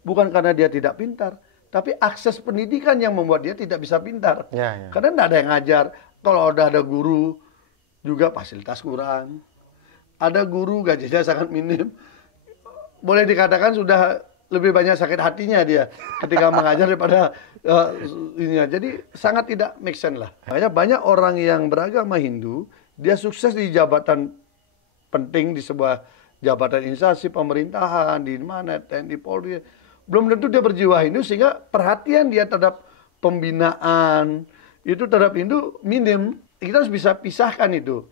Bukan karena dia tidak pintar, tapi akses pendidikan yang membuat dia tidak bisa pintar. Ya, ya. Karena tidak ada yang ngajar. Kalau udah ada guru, juga fasilitas kurang. Ada guru gajinya sangat minim. Boleh dikatakan sudah lebih banyak sakit hatinya dia ketika mengajar daripada ini. Jadi sangat tidak make sense lah. Makanya banyak orang yang beragama Hindu, dia sukses di jabatan penting di sebuah jabatan instansi pemerintahan, di mana TNI, Polri. Belum tentu dia berjiwa Hindu, sehingga perhatian dia terhadap pembinaan itu terhadap Hindu minim. Kita harus bisa pisahkan itu.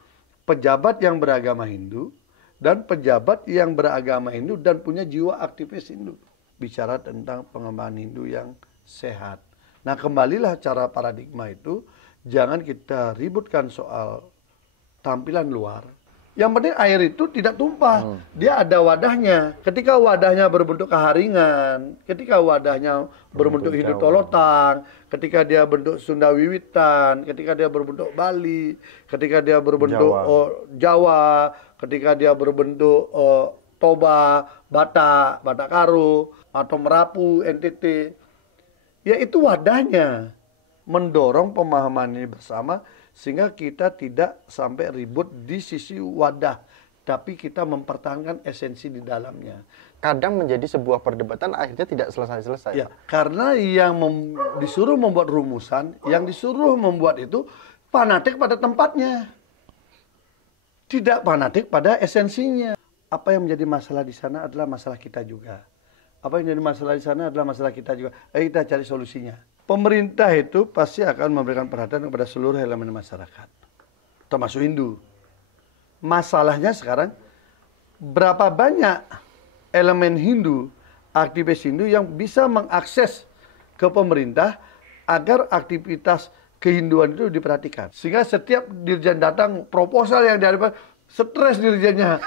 Pejabat yang beragama Hindu dan pejabat yang beragama Hindu dan punya jiwa aktivis Hindu. Bicara tentang pengembangan Hindu yang sehat. Nah, kembalilah cara paradigma itu, jangan kita ributkan soal tampilan luar. Yang penting air itu tidak tumpah. Dia ada wadahnya. Ketika wadahnya berbentuk keharingan, ketika wadahnya berbentuk hidup tolotang, ketika dia bentuk Sunda Wiwitan, ketika dia berbentuk Bali, ketika dia berbentuk Jawa, ketika dia berbentuk Toba, Batak, Batak Karo, atau Merapu, NTT, ya itu wadahnya. Mendorong pemahaman ini bersama, sehingga kita tidak sampai ribut di sisi wadah, tapi kita mempertahankan esensi di dalamnya. Kadang menjadi sebuah perdebatan akhirnya tidak selesai-selesai. Ya, karena yang disuruh membuat rumusan, yang disuruh membuat itu fanatik pada tempatnya, tidak fanatik pada esensinya. Apa yang menjadi masalah di sana adalah masalah kita juga. Apa yang menjadi masalah di sana adalah masalah kita juga. Ayo kita cari solusinya. Pemerintah itu pasti akan memberikan perhatian kepada seluruh elemen masyarakat, termasuk Hindu. Masalahnya sekarang, berapa banyak elemen Hindu, aktivis Hindu yang bisa mengakses ke pemerintah agar aktivitas kehinduan itu diperhatikan. Sehingga setiap dirjen datang, proposal yang diadakan, stres dirjennya.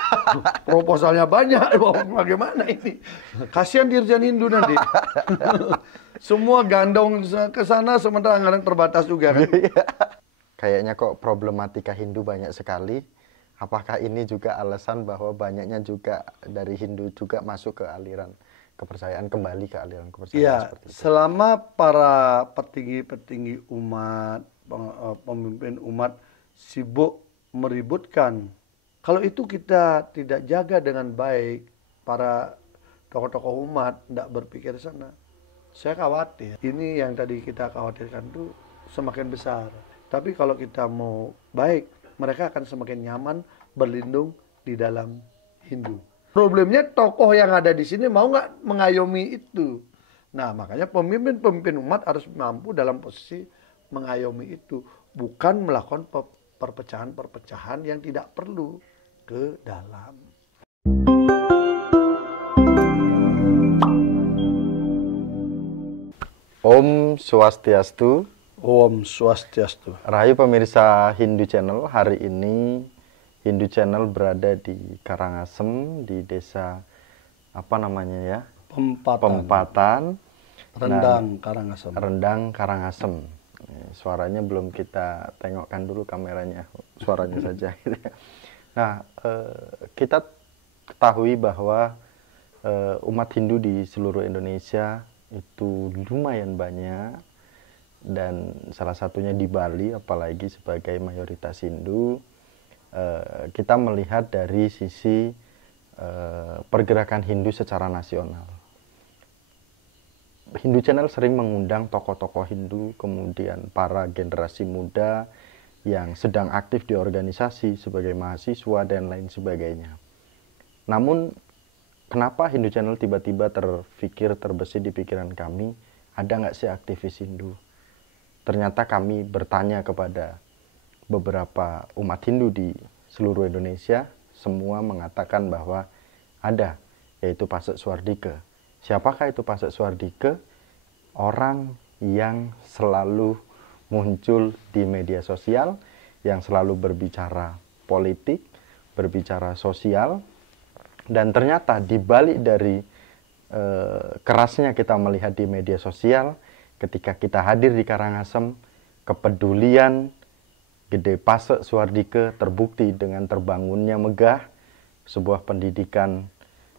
Proposalnya banyak, bagaimana ini? Kasihan dirjen Hindu nanti. Semua gandong ke sana, sementara anggaran terbatas juga kan. Kayaknya kok problematika Hindu banyak sekali. Apakah ini juga alasan bahwa banyaknya juga dari Hindu juga masuk ke aliran kepercayaan, kembali ke aliran kepercayaan seperti itu? Selama para petinggi-petinggi umat, pemimpin umat sibuk meributkan, kalau itu kita tidak jaga dengan baik, para tokoh-tokoh umat tidak berpikir sana, saya khawatir. Ini yang tadi kita khawatirkan itu semakin besar. Tapi kalau kita mau baik, mereka akan semakin nyaman berlindung di dalam Hindu. Problemnya tokoh yang ada di sini mau nggak mengayomi itu. Nah, makanya pemimpin-pemimpin umat harus mampu dalam posisi mengayomi itu. Bukan melakukan perpecahan-perpecahan yang tidak perlu ke dalam. Om Swastiastu. Om Swastiastu. Rahayu pemirsa Hindu Channel, hari ini Hindu Channel berada di Karangasem, di desa apa namanya ya? Pempatan. Rendang Karangasem. Rendang Karangasem. Suaranya belum kita tengokkan dulu kameranya, suaranya saja. Nah, kita ketahui bahwa umat Hindu di seluruh Indonesia itu lumayan banyak, dan salah satunya di Bali, apalagi sebagai mayoritas Hindu, kita melihat dari sisi pergerakan Hindu secara nasional. Hindu Channel sering mengundang tokoh-tokoh Hindu, kemudian para generasi muda yang sedang aktif di organisasi sebagai mahasiswa dan lain sebagainya. Namun kenapa Hindu Channel tiba-tiba terbesit di pikiran kami, ada nggak sih aktivis Hindu? Ternyata kami bertanya kepada beberapa umat Hindu di seluruh Indonesia, semua mengatakan bahwa ada, yaitu Pasek Suardike. Siapakah itu Pasek Suardike? Orang yang selalu muncul di media sosial, yang selalu berbicara politik, berbicara sosial, dan ternyata di balik dari kerasnya kita melihat di media sosial, ketika kita hadir di Karangasem, kepedulian Gede Pasek Suardike terbukti dengan terbangunnya megah sebuah pendidikan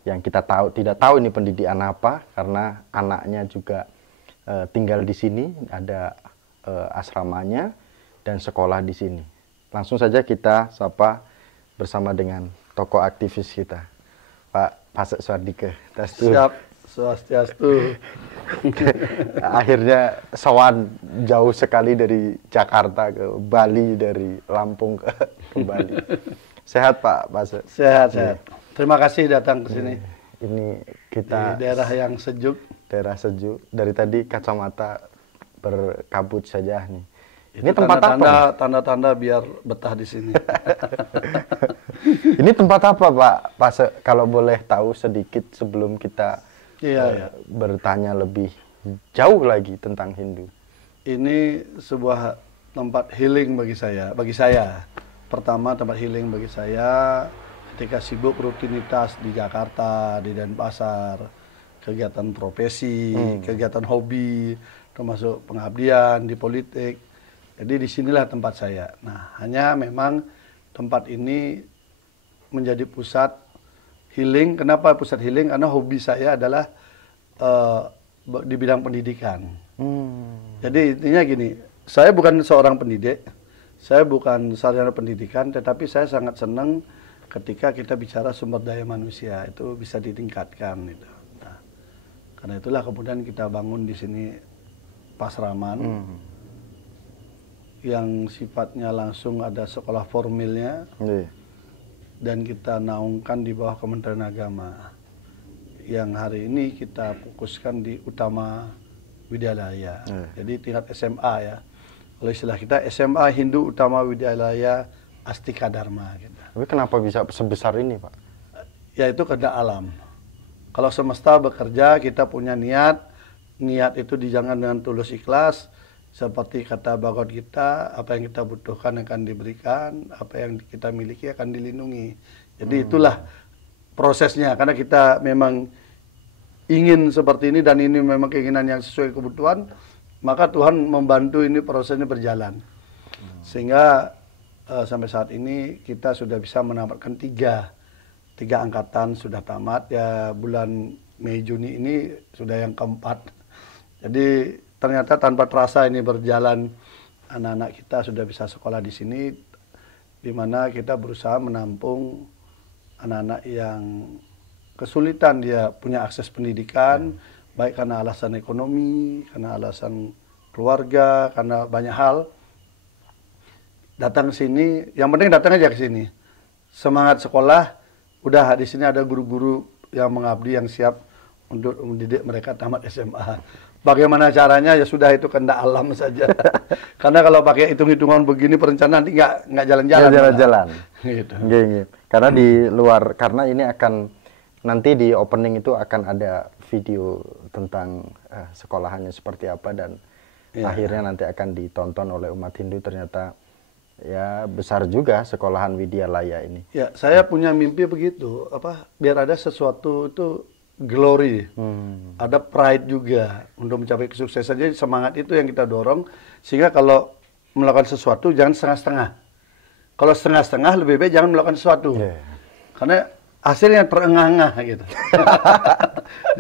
yang kita tidak tahu ini pendidikan apa, karena anaknya juga tinggal di sini, ada asramanya dan sekolah di sini. Langsung saja kita sapa bersama dengan tokoh aktivis kita, Pak Pasek Suardike. Siap, swastiastu. Akhirnya sowan jauh sekali dari Jakarta ke Bali, dari Lampung ke Bali. Sehat Pak Pasek? Sehat, sehat. Terima kasih datang ke sini. Ini kita di daerah yang sejuk. Daerah sejuk. Dari tadi kacamata berkabut saja nih. Ini Ini tempat apa? Tanda-tanda biar betah di sini. Ini tempat apa Pak Pasek? Kalau boleh tahu sedikit sebelum kita bertanya lebih jauh lagi tentang Hindu. Ini sebuah tempat healing bagi saya. Bagi saya, pertama tempat healing bagi saya ketika sibuk rutinitas di Jakarta, di Denpasar, kegiatan profesi, kegiatan hobi, termasuk pengabdian di politik. Jadi disinilah tempat saya. Nah, hanya memang tempat ini menjadi pusat healing. Kenapa pusat healing? Karena hobi saya adalah di bidang pendidikan. Jadi intinya gini, saya bukan seorang pendidik, saya bukan sarjana pendidikan, tetapi saya sangat senang ketika kita bicara sumber daya manusia itu bisa ditingkatkan. Gitu. Nah, karena itulah kemudian kita bangun di sini Pasraman yang sifatnya langsung ada sekolah formilnya. Dan kita naungkan di bawah Kementerian Agama. Yang hari ini kita fokuskan di Utama Widyalaya. Jadi tingkat SMA ya. Kalau istilah kita SMA Hindu Utama Widyalaya Astika Dharma. Gitu. Tapi kenapa bisa sebesar ini Pak? Ya itu kehendak alam. Kalau semesta bekerja, kita punya niat. Niat itu dijalankan dengan tulus ikhlas. Seperti kata Bhagavad Gita, apa yang kita butuhkan akan diberikan, apa yang kita miliki akan dilindungi. Jadi itulah prosesnya, karena kita memang ingin seperti ini dan ini memang keinginan yang sesuai kebutuhan, maka Tuhan membantu ini prosesnya berjalan. Sehingga sampai saat ini kita sudah bisa menamatkan tiga angkatan sudah tamat, ya bulan Mei Juni ini sudah yang keempat. Jadi ternyata tanpa terasa ini berjalan, anak-anak kita sudah bisa sekolah di sini, di mana kita berusaha menampung anak-anak yang kesulitan dia punya akses pendidikan, baik karena alasan ekonomi, karena alasan keluarga, karena banyak hal. Datang ke sini, yang penting datang aja ke sini. Semangat sekolah, udah di sini ada guru-guru yang mengabdi, yang siap untuk mendidik mereka tamat SMA. Bagaimana caranya ya sudah itu kehendak alam saja. Karena kalau pakai hitung-hitungan begini perencanaan nanti nggak jalan-jalan. Nggak jalan-jalan. Gitu. Karena di luar, karena ini akan nanti di opening itu akan ada video tentang sekolahannya seperti apa dan akhirnya nanti akan ditonton oleh umat Hindu. Ternyata ya besar juga sekolahan Widyalaya ini. Ya, saya punya mimpi begitu, biar ada sesuatu itu glory, ada pride juga untuk mencapai kesuksesan. Jadi semangat itu yang kita dorong, sehingga kalau melakukan sesuatu jangan setengah-setengah. Kalau setengah-setengah lebih baik jangan melakukan sesuatu, karena hasilnya terengah-engah gitu.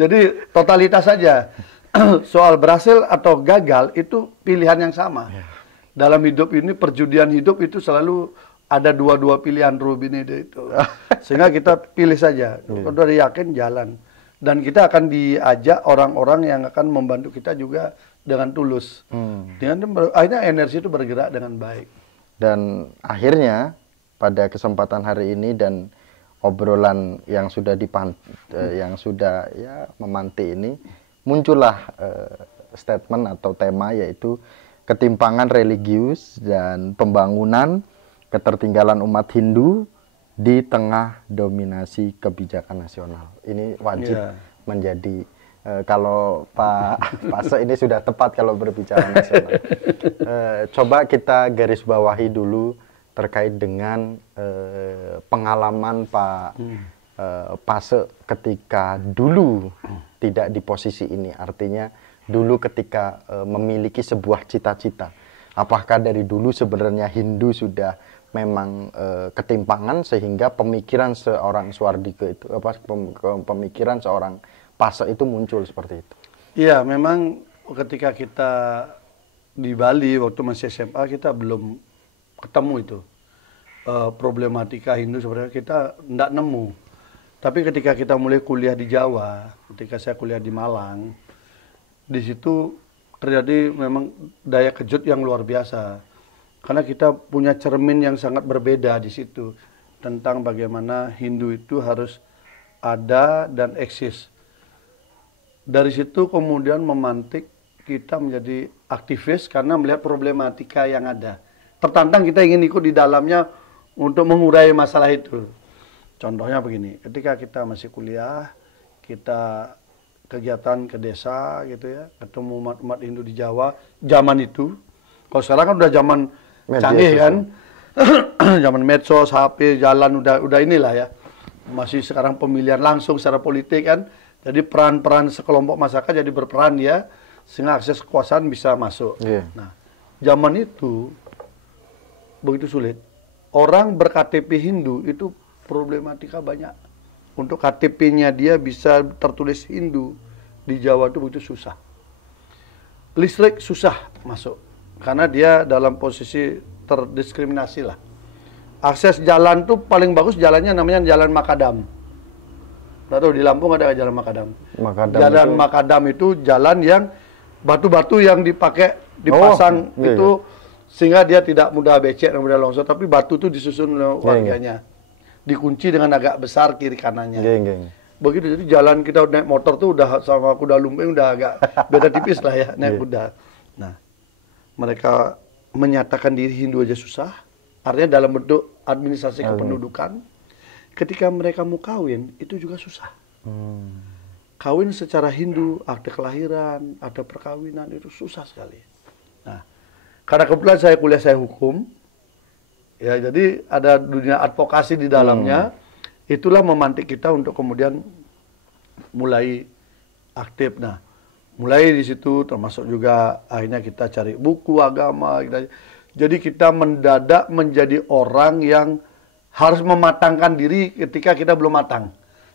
Jadi totalitas saja. Soal berhasil atau gagal itu pilihan yang sama. Dalam hidup ini, perjudian hidup itu selalu ada dua pilihan Rubin itu. Sehingga kita pilih saja. Kalau udah yakin jalan. Dan kita akan diajak orang-orang yang akan membantu kita juga dengan tulus. Akhirnya energi itu bergerak dengan baik. Dan akhirnya pada kesempatan hari ini dan obrolan yang sudah memanti ini, muncullah statement atau tema, yaitu ketimpangan religius dan pembangunan ketertinggalan umat Hindu di tengah dominasi kebijakan nasional. Ini wajib menjadi, kalau Pak Pasek ini sudah tepat kalau berbicara nasional. Coba kita garis bawahi dulu terkait dengan pengalaman Pak Pasek ketika dulu tidak di posisi ini. Artinya dulu ketika memiliki sebuah cita-cita. Apakah dari dulu sebenarnya Hindu sudah memang ketimpangan sehingga pemikiran seorang Suardike itu pemikiran seorang Pase itu muncul seperti itu. Iya, memang ketika kita di Bali waktu masih SMA kita belum ketemu itu problematika Hindu sebenarnya kita tidak nemu. Tapi ketika kita mulai kuliah di Jawa, ketika saya kuliah di Malang, di situ terjadi memang daya kejut yang luar biasa. Karena kita punya cermin yang sangat berbeda di situ tentang bagaimana Hindu itu harus ada dan eksis. Dari situ kemudian memantik kita menjadi aktivis karena melihat problematika yang ada. Tertantang kita ingin ikut di dalamnya untuk mengurai masalah itu. Contohnya begini, ketika kita masih kuliah, kita kegiatan ke desa gitu ya, ketemu umat-umat Hindu di Jawa, zaman itu. Kalau sekarang kan udah zaman canggih kan, zaman medsos, HP, jalan udah inilah ya. Masih sekarang pemilihan langsung secara politik kan, jadi peran-peran sekelompok masyarakat jadi berperan ya, sehingga akses kekuasaan bisa masuk. Yeah. Nah, zaman itu begitu sulit. Orang ber-KTP Hindu itu problematika banyak. Untuk KTP-nya dia bisa tertulis Hindu di Jawa itu begitu susah. Listrik susah masuk karena dia dalam posisi terdiskriminasi lah. Akses jalan tuh paling bagus jalannya namanya Jalan Makadam. Nggak tahu di Lampung ada Jalan Makadam. Jalan Makadam itu jalan yang batu-batu yang dipakai dipasang itu sehingga dia tidak mudah becek dan mudah longsor, tapi batu itu disusun oleh warganya. Dikunci dengan agak besar kiri kanannya. Begitu, jadi jalan kita naik motor tuh udah sama kuda lumping udah agak beda tipis lah ya naik kuda. Nah, mereka menyatakan diri Hindu aja susah, artinya dalam bentuk administrasi kependudukan. Ketika mereka mau kawin itu juga susah. Kawin secara Hindu, akte kelahiran, akte perkawinan itu susah sekali. Nah, karena kebetulan saya kuliah hukum, ya jadi ada dunia advokasi di dalamnya. Itulah memantik kita untuk kemudian mulai aktif. Nah, mulai di situ termasuk juga akhirnya kita cari buku agama. Jadi kita mendadak menjadi orang yang harus mematangkan diri ketika kita belum matang.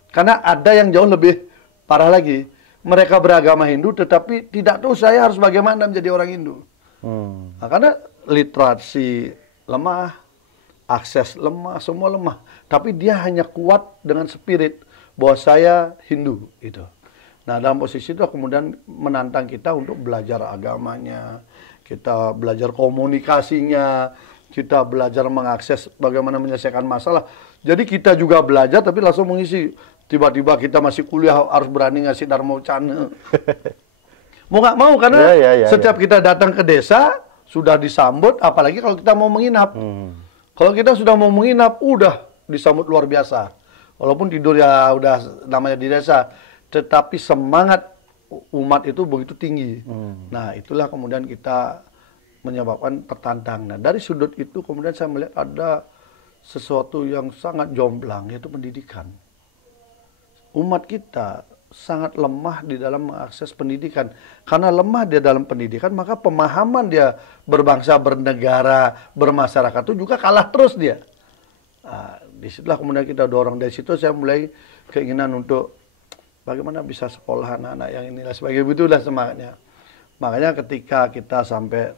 Karena ada yang jauh lebih parah lagi. Mereka beragama Hindu tetapi tidak tahu saya harus bagaimana menjadi orang Hindu. Nah, karena literasi lemah, akses lemah, semua lemah. Tapi dia hanya kuat dengan spirit bahwa saya Hindu itu. Nah, dalam posisi itu kemudian menantang kita untuk belajar agamanya, kita belajar komunikasinya, kita belajar mengakses bagaimana menyelesaikan masalah. Jadi kita juga belajar tapi langsung mengisi. Tiba-tiba kita masih kuliah harus berani ngasih dharma wacana. Mau nggak mau karena setiap kita datang ke desa sudah disambut, apalagi kalau kita mau menginap. Kalau kita sudah mau menginap, udah disambut luar biasa. Walaupun tidur ya udah namanya di desa, tetapi semangat umat itu begitu tinggi. Nah, itulah kemudian kita menyebabkan tertantang. Nah, dari sudut itu kemudian saya melihat ada sesuatu yang sangat jomplang, yaitu pendidikan. Umat kita sangat lemah di dalam mengakses pendidikan. Karena lemah dia dalam pendidikan, maka pemahaman dia berbangsa, bernegara, bermasyarakat itu juga kalah terus dia. Nah, disitulah kemudian kita dorong. Dari situ saya mulai keinginan untuk bagaimana bisa sekolah anak-anak yang inilah sebagai itulah semangatnya. Makanya ketika kita sampai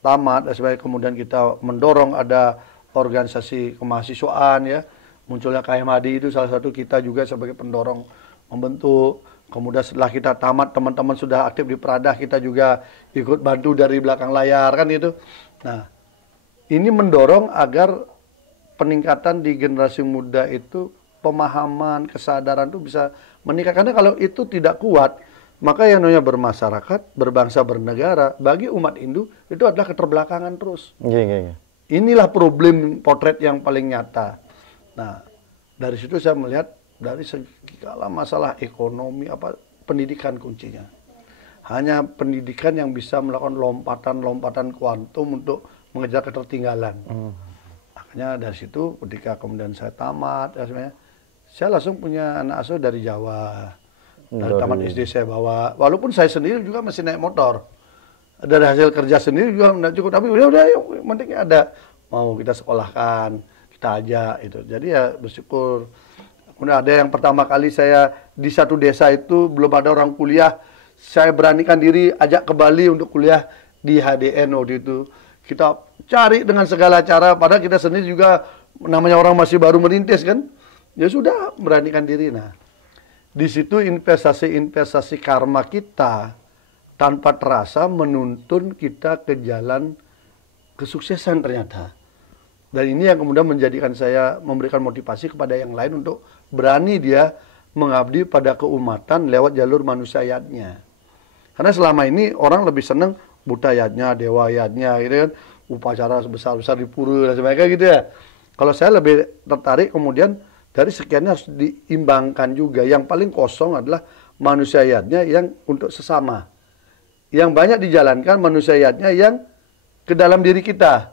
tamat, dan sebagainya, kemudian kita mendorong ada organisasi kemahasiswaan ya. Munculnya KMHD itu salah satu kita juga sebagai pendorong membentuk. Kemudian setelah kita tamat, teman-teman sudah aktif di Pradah, kita juga ikut bantu dari belakang layar kan itu. Nah, ini mendorong agar peningkatan di generasi muda itu pemahaman, kesadaran itu bisa meningkat. Karena kalau itu tidak kuat, maka yang namanya bermasyarakat, berbangsa, bernegara, bagi umat Hindu itu adalah keterbelakangan terus. Inilah problem potret yang paling nyata. Nah, dari situ saya melihat dari segala masalah ekonomi, pendidikan kuncinya. Hanya pendidikan yang bisa melakukan lompatan-lompatan kuantum untuk mengejar ketertinggalan. Makanya dari situ ketika kemudian saya tamat, ya sebenarnya saya langsung punya anak asuh dari Jawa. Dari tamat SD saya bawa. Walaupun saya sendiri juga masih naik motor. Dari hasil kerja sendiri juga tidak cukup. Tapi udah yuk, penting ada mau kita sekolahkan, kita ajak itu. Jadi ya bersyukur. Kemudian ada yang pertama kali saya di satu desa itu belum ada orang kuliah, saya beranikan diri ajak ke Bali untuk kuliah di HDN waktu itu. Kita cari dengan segala cara, padahal kita sendiri juga namanya orang masih baru merintis kan. Ya sudah beranikan diri. Nah, di situ investasi-investasi karma kita tanpa terasa menuntun kita ke jalan kesuksesan ternyata. Dan ini yang kemudian menjadikan saya memberikan motivasi kepada yang lain untuk berani dia mengabdi pada keumatan lewat jalur manusiaatnya. Karena selama ini orang lebih senang budayatnya, dewayatnya gitu kan, upacara sebesar-besar di pura dan sebagainya gitu ya. Kalau saya lebih tertarik kemudian dari sekiannya harus diimbangkan juga. Yang paling kosong adalah manusiaatnya yang untuk sesama. Yang banyak dijalankan manusiaatnya yang ke dalam diri kita.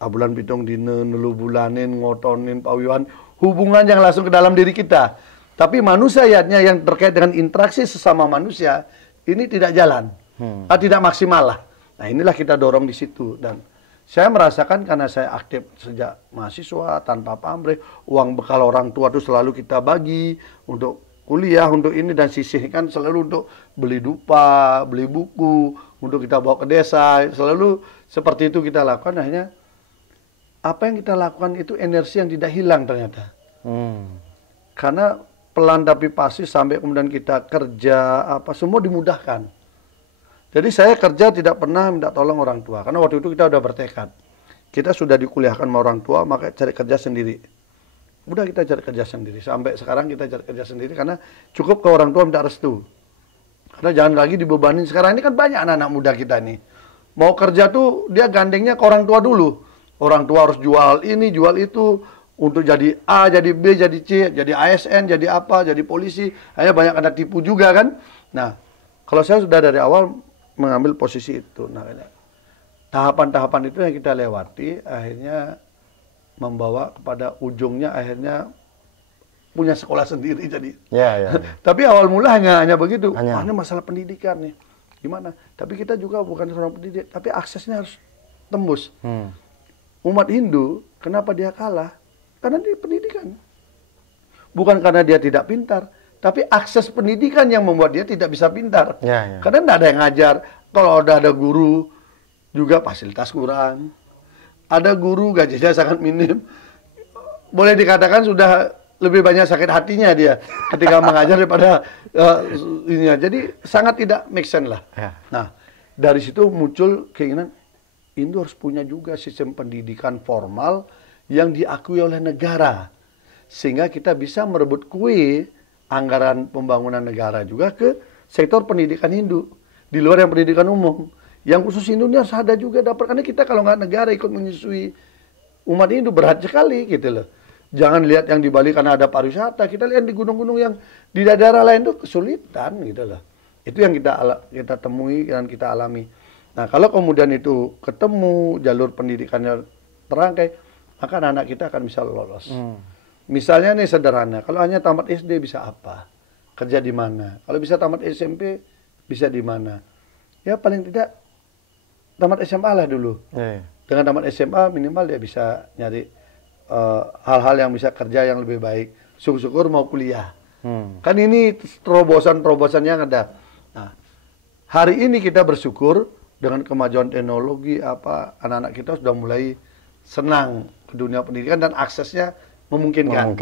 Abulan pitung dina, nelu bulanin, ngotonin, pawiwan, hubungan yang langsung ke dalam diri kita. Tapi manusiaatnya yang terkait dengan interaksi sesama manusia, ini tidak jalan. Tidak maksimal lah. Nah inilah kita dorong di situ. Dan saya merasakan karena saya aktif sejak mahasiswa, tanpa pamrih, uang bekal orang tua itu selalu kita bagi untuk kuliah, untuk ini, dan sisihkan selalu untuk beli dupa, beli buku, untuk kita bawa ke desa. Selalu seperti itu kita lakukan, akhirnya apa yang kita lakukan itu energi yang tidak hilang ternyata. Karena pelan tapi pasti sampai kemudian kita kerja, apa semua dimudahkan. Jadi saya kerja tidak pernah minta tolong orang tua. Karena waktu itu kita udah bertekad. Kita sudah dikuliahkan sama orang tua, maka cari kerja sendiri. Udah kita cari kerja sendiri. Sampai sekarang kita cari kerja sendiri karena cukup ke orang tua minta restu. Karena jangan lagi dibebanin. Sekarang ini kan banyak anak-anak muda kita nih. Mau kerja tuh dia gandengnya ke orang tua dulu. Orang tua harus jual ini, jual itu. Untuk jadi A, jadi B, jadi C, jadi ASN, jadi apa, jadi polisi. Hanya banyak ada tipu juga kan. Nah, kalau saya sudah dari awal mengambil posisi itu. Nah, tahapan-tahapan itu yang kita lewati, akhirnya membawa kepada ujungnya akhirnya punya sekolah sendiri jadi. Ya. Tapi awal mula hanya begitu. Ini masalah pendidikan nih. Gimana? Tapi kita juga bukan seorang pendidik, tapi aksesnya harus tembus. Umat Hindu, kenapa dia kalah? Karena dia pendidikan. Bukan karena dia tidak pintar, tapi akses pendidikan yang membuat dia tidak bisa pintar. Karena tidak ada yang ngajar. Kalau ada guru, juga fasilitas kurang. Ada guru gajinya sangat minim. Boleh dikatakan sudah lebih banyak sakit hatinya dia ketika mengajar daripada ini. Jadi sangat tidak make sense lah. Nah, dari situ muncul keinginan Indo harus punya juga sistem pendidikan formal yang diakui oleh negara. Sehingga kita bisa merebut kue anggaran pembangunan negara juga ke sektor pendidikan Hindu. Di luar yang pendidikan umum. Yang khusus Hindu ini harus ada juga dapat. Karena kita kalau nggak negara ikut menyusui umat Hindu berat sekali gitu loh. Jangan lihat yang di Bali karena ada pariwisata. Kita lihat di gunung-gunung yang di daerah lain itu kesulitan gitu loh. Itu yang kita temui dan kita alami. Nah kalau kemudian itu ketemu jalur pendidikannya terangkai, maka anak kita akan bisa lolos. Misalnya nih sederhana, kalau hanya tamat SD bisa apa? Kerja di mana? Kalau bisa tamat SMP, bisa di mana? Ya paling tidak tamat SMA lah dulu. Dengan tamat SMA minimal dia bisa nyari hal-hal yang bisa kerja yang lebih baik. Syukur-syukur mau kuliah. Kan ini terobosan-terobosan yang ada. Nah, hari ini kita bersyukur dengan kemajuan teknologi, anak-anak kita sudah mulai senang ke dunia pendidikan dan aksesnya memungkinkan.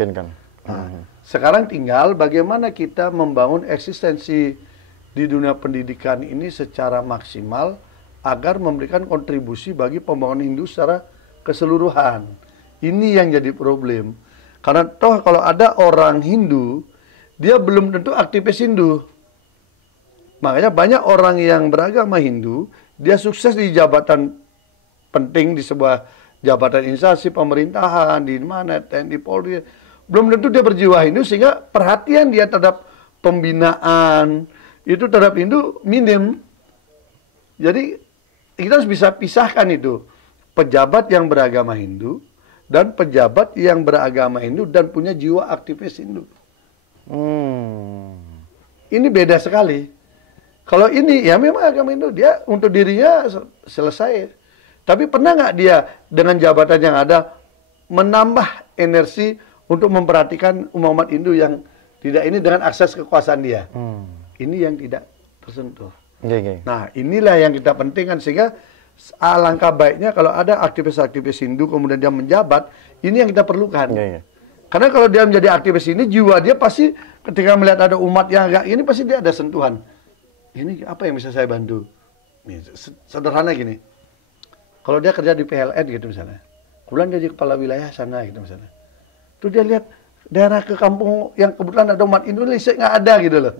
Nah, sekarang tinggal bagaimana kita membangun eksistensi di dunia pendidikan ini secara maksimal agar memberikan kontribusi bagi pembangunan Hindu secara keseluruhan. Ini yang jadi problem. Karena toh kalau ada orang Hindu, dia belum tentu aktivis Hindu. Makanya banyak orang yang beragama Hindu, dia sukses di jabatan penting di sebuah jabatan instansi pemerintahan, di mana, TNI, Polri. Belum tentu dia berjiwa Hindu, sehingga perhatian dia terhadap pembinaan, itu terhadap Hindu minim. Jadi kita harus bisa pisahkan itu. Pejabat yang beragama Hindu, dan pejabat yang beragama Hindu dan punya jiwa aktivis Hindu. Ini beda sekali. Kalau ini ya memang agama Hindu dia untuk dirinya selesai. Tapi pernah nggak dia dengan jabatan yang ada menambah energi untuk memperhatikan umat Hindu yang tidak ini dengan akses kekuasaan dia? Ini yang tidak tersentuh. Nah, inilah yang kita pentingkan, sehingga alangkah baiknya kalau ada aktivis-aktivis Hindu kemudian dia menjabat, ini yang kita perlukan. Karena kalau dia menjadi aktivis ini, jiwa dia pasti ketika melihat ada umat yang agak ini, pasti dia ada sentuhan. Ini apa yang bisa saya bantu? Nih, sederhana gini. Kalau dia kerja di PLN gitu misalnya, kemudian dia jadi kepala wilayah sana gitu misalnya. Terus dia lihat daerah ke kampung yang kebetulan ada umat Hindu, listrik nggak ada gitu loh.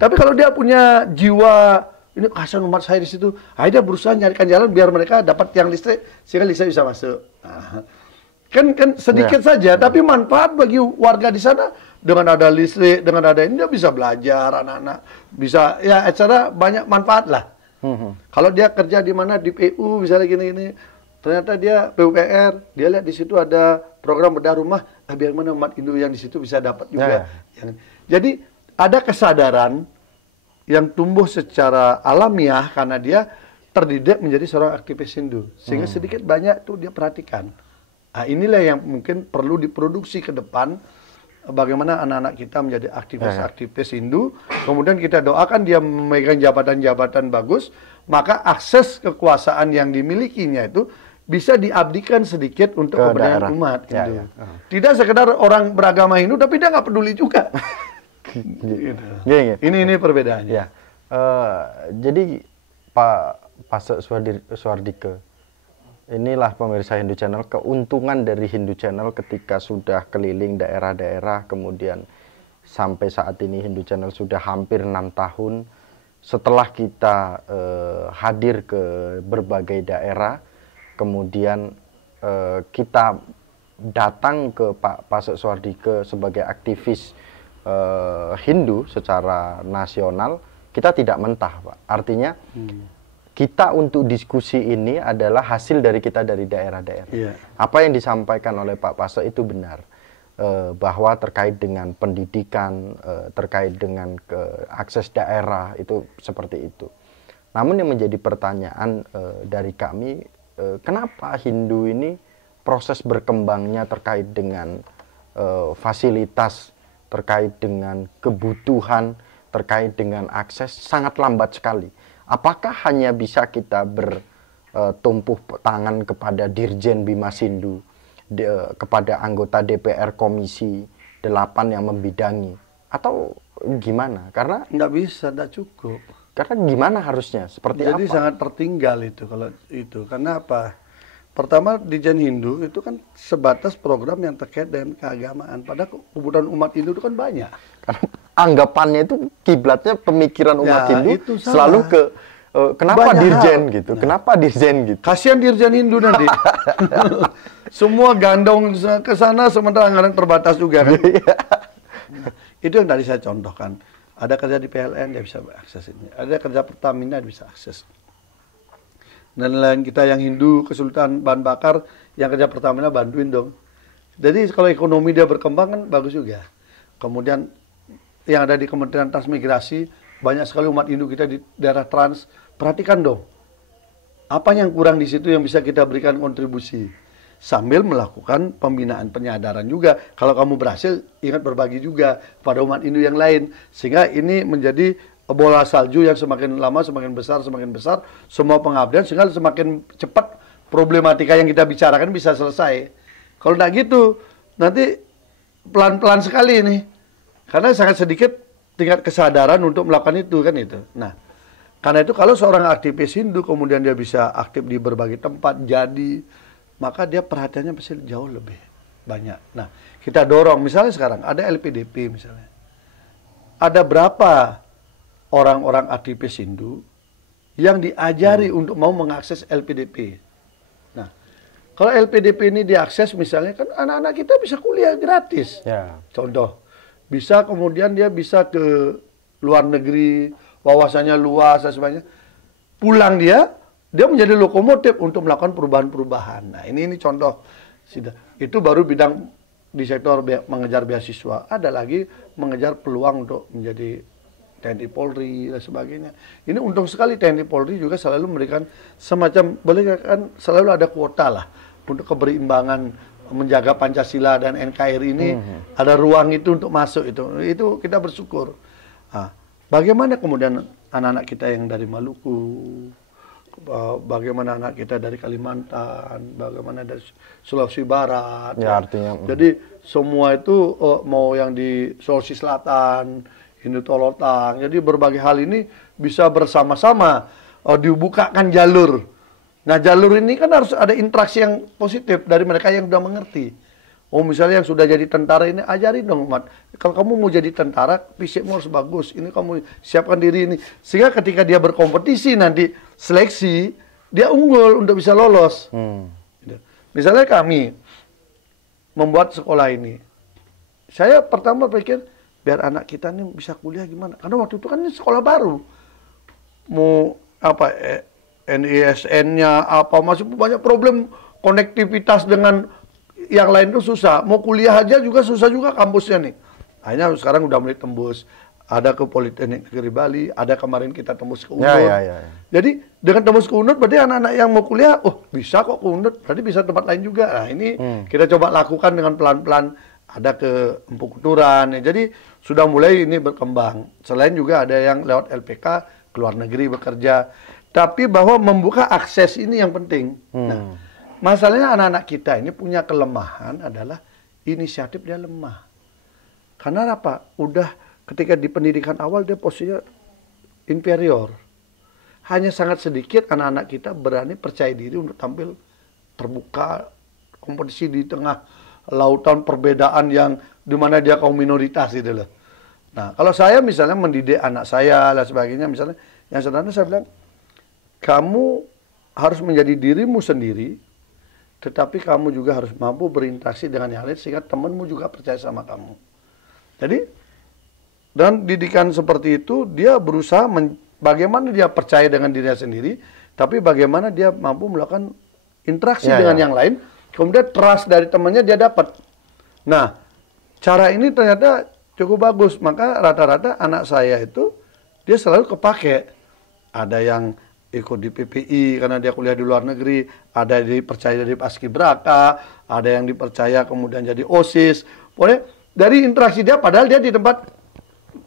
Tapi kalau dia punya jiwa, ini kasihan umat saya di situ, dia berusaha nyarikan jalan biar mereka dapat yang listrik, sehingga listrik bisa masuk. Nah, kan sedikit saja, tapi manfaat bagi warga di sana. Dengan ada listrik, dengan ada ini dia bisa belajar, anak-anak bisa, ya acara banyak manfaat lah. Kalau dia kerja di mana di PU misalnya gini-gini, ternyata dia PUPR, dia lihat di situ ada program bedah rumah, biar mana umat Hindu yang di situ bisa dapat juga. Jadi ada kesadaran yang tumbuh secara alamiah karena dia terdidik menjadi seorang aktivis Hindu, sehingga sedikit banyak tuh dia perhatikan. Nah, inilah yang mungkin perlu diproduksi ke depan. Bagaimana anak-anak kita menjadi aktivis-aktivis Hindu, kemudian kita doakan dia memegang jabatan-jabatan bagus, maka akses kekuasaan yang dimilikinya itu bisa diabdikan sedikit untuk kepentingan umat Hindu. Tidak sekedar orang beragama Hindu, tapi dia nggak peduli juga. Gitu. Ini perbedaannya. Jadi Pak Pasek Suardike, inilah pemirsa Hindu Channel, keuntungan dari Hindu Channel ketika sudah keliling daerah-daerah, kemudian sampai saat ini Hindu Channel sudah hampir 6 tahun. Setelah kita hadir ke berbagai daerah, kemudian kita datang ke Pak Pasek Suardike sebagai aktivis Hindu secara nasional, kita tidak mentah, Pak. Artinya kita untuk diskusi ini adalah hasil dari kita dari daerah-daerah. Apa yang disampaikan oleh Pak Pasek itu benar, bahwa terkait dengan pendidikan, terkait dengan akses daerah, itu seperti itu. Namun yang menjadi pertanyaan dari kami, kenapa Hindu ini proses berkembangnya terkait dengan fasilitas, terkait dengan kebutuhan, terkait dengan akses sangat lambat sekali. Apakah hanya bisa kita bertumpuh tangan kepada Dirjen Bimas Hindu, kepada anggota DPR Komisi 8 yang membidangi, atau gimana? Karena nggak bisa, nggak cukup. Karena gimana harusnya? Seperti Jadi apa? sangat tertinggal itu kalau itu. Karena apa? Pertama, Dirjen Hindu itu kan sebatas program yang terkait dengan keagamaan. Padahal kebutuhan umat Hindu itu kan banyak. Karena anggapannya itu kiblatnya pemikiran umat Hindu itu selalu ke kenapa Banyak Dirjen hal. gitu? Kenapa Dirjen gitu? Kasihan Dirjen Hindu nanti. Semua gandong ke sana sementara anggaran terbatas juga kan. Itu yang tadi saya contohkan. Ada kerja di PLN dia bisa akses ini. Ada kerja Pertamina dia bisa akses. Dan lain kita yang Hindu, Kesultanan bahan bakar, yang kerja Pertamina bantuin dong. Jadi kalau ekonomi dia berkembang kan bagus juga. Kemudian yang ada di Kementerian Transmigrasi, banyak sekali umat Hindu kita di daerah trans. Perhatikan dong, apa yang kurang di situ yang bisa kita berikan kontribusi. Sambil melakukan pembinaan penyadaran juga. Kalau kamu berhasil, ingat berbagi juga pada umat Hindu yang lain. Sehingga ini menjadi bola salju yang semakin lama, semakin besar, semua pengabdian, sehingga semakin cepat problematika yang kita bicarakan bisa selesai. Kalau tidak gitu, nanti pelan-pelan sekali ini. Karena sangat sedikit tingkat kesadaran untuk melakukan itu, kan itu. Nah, karena itu kalau seorang aktivis Hindu, kemudian dia bisa aktif di berbagai tempat, maka dia perhatiannya pasti jauh lebih banyak. Nah, kita dorong, misalnya sekarang ada LPDP misalnya. Ada berapa orang-orang aktivis Hindu yang diajari untuk mau mengakses LPDP. Nah, kalau LPDP ini diakses misalnya, kan anak-anak kita bisa kuliah gratis. Contoh, bisa kemudian dia bisa ke luar negeri, wawasannya luas dan sebagainya. Pulang dia menjadi lokomotif untuk melakukan perubahan-perubahan. Nah, ini contoh. Itu baru bidang di sektor mengejar beasiswa. Ada lagi mengejar peluang untuk menjadi TNI Polri dan sebagainya. Ini untung sekali TNI Polri juga selalu memberikan semacam, boleh kan selalu ada kuota lah untuk keberimbangan menjaga Pancasila dan NKRI ini, ada ruang itu untuk masuk itu kita bersyukur. Nah, bagaimana kemudian anak-anak kita yang dari Maluku, bagaimana anak kita dari Kalimantan, bagaimana dari Sulawesi Barat. Ya, artinya. Jadi semua itu mau yang di Sulawesi Selatan, Hindu-Tolotang. Jadi berbagai hal ini bisa bersama-sama dibukakan jalur. Nah, jalur ini kan harus ada interaksi yang positif dari mereka yang sudah mengerti. Oh, misalnya yang sudah jadi tentara ini, ajarin dong, Mat. Kalau kamu mau jadi tentara, fisikmu harus bagus. Ini kamu siapkan diri ini. Sehingga ketika dia berkompetisi nanti, seleksi, dia unggul untuk bisa lolos. Gitu. Misalnya kami membuat sekolah ini. Saya pertama pikir, biar anak kita ini bisa kuliah gimana. Karena waktu itu kan ini sekolah baru. Mau apa, NISN-nya, apa, masih banyak problem konektivitas dengan yang lain itu susah. Mau kuliah aja juga susah juga kampusnya nih. Akhirnya sekarang udah mulai tembus. Ada ke Politeknik Negeri Bali, ada kemarin kita tembus ke UNUD. Jadi dengan tembus ke UNUD berarti anak-anak yang mau kuliah, oh bisa kok ke UNUD, berarti bisa tempat lain juga. Nah ini kita coba lakukan dengan pelan-pelan. Ada ke Empu Kuturan. Ya. Jadi sudah mulai ini berkembang. Selain juga ada yang lewat LPK, ke luar negeri bekerja. Tapi bahwa membuka akses ini yang penting. Nah, masalahnya anak-anak kita ini punya kelemahan adalah inisiatif dia lemah. Karena apa? Udah ketika di pendidikan awal dia posisinya inferior. Hanya sangat sedikit anak-anak kita berani percaya diri untuk tampil terbuka, kompetisi di tengah lautan perbedaan yang dimana dia kaum minoritas gitu loh. Nah, kalau saya misalnya mendidik anak saya dan sebagainya, misalnya yang sederhana saya bilang, kamu harus menjadi dirimu sendiri, tetapi kamu juga harus mampu berinteraksi dengan yang lain sehingga temanmu juga percaya sama kamu. Jadi, dan didikan seperti itu, dia berusaha bagaimana dia percaya dengan dirinya sendiri, tapi bagaimana dia mampu melakukan interaksi dengan yang lain, kemudian trust dari temannya dia dapat. Nah, cara ini ternyata cukup bagus. Maka rata-rata anak saya itu, dia selalu kepake. Ada yang ikut di PPI karena dia kuliah di luar negeri, ada yang dipercaya dari Paskibraka, ada yang dipercaya kemudian jadi OSIS. Pokoknya dari interaksi dia, padahal dia di tempat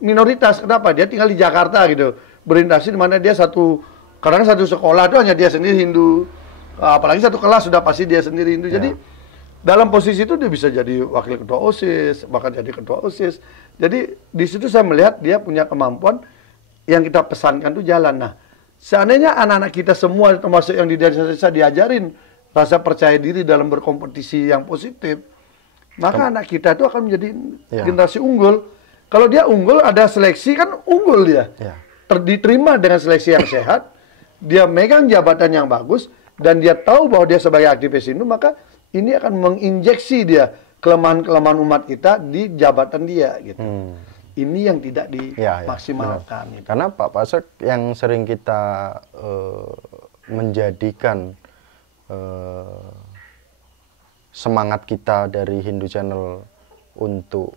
minoritas. Kenapa? Dia tinggal di Jakarta gitu. Berinteraksi di mana dia kadang satu sekolah itu hanya dia sendiri Hindu. Apalagi satu kelas sudah pasti dia sendiri Hindu. Jadi dalam posisi itu dia bisa jadi wakil ketua OSIS, bahkan jadi ketua OSIS. Jadi di situ saya melihat dia punya kemampuan yang kita pesankan itu jalan. Nah, seandainya anak-anak kita semua termasuk yang di desa diajarin rasa percaya diri dalam berkompetisi yang positif, maka anak kita itu akan menjadi generasi unggul. Kalau dia unggul, ada seleksi kan unggul dia. Diterima dengan seleksi yang sehat, dia megang jabatan yang bagus, dan dia tahu bahwa dia sebagai aktivis Hindu, maka ini akan menginjeksi dia kelemahan-kelemahan umat kita di jabatan dia gitu. Ini yang tidak dimaksimalkan. Gitu. Karena Pak Pasek yang sering kita menjadikan semangat kita dari Hindu Channel untuk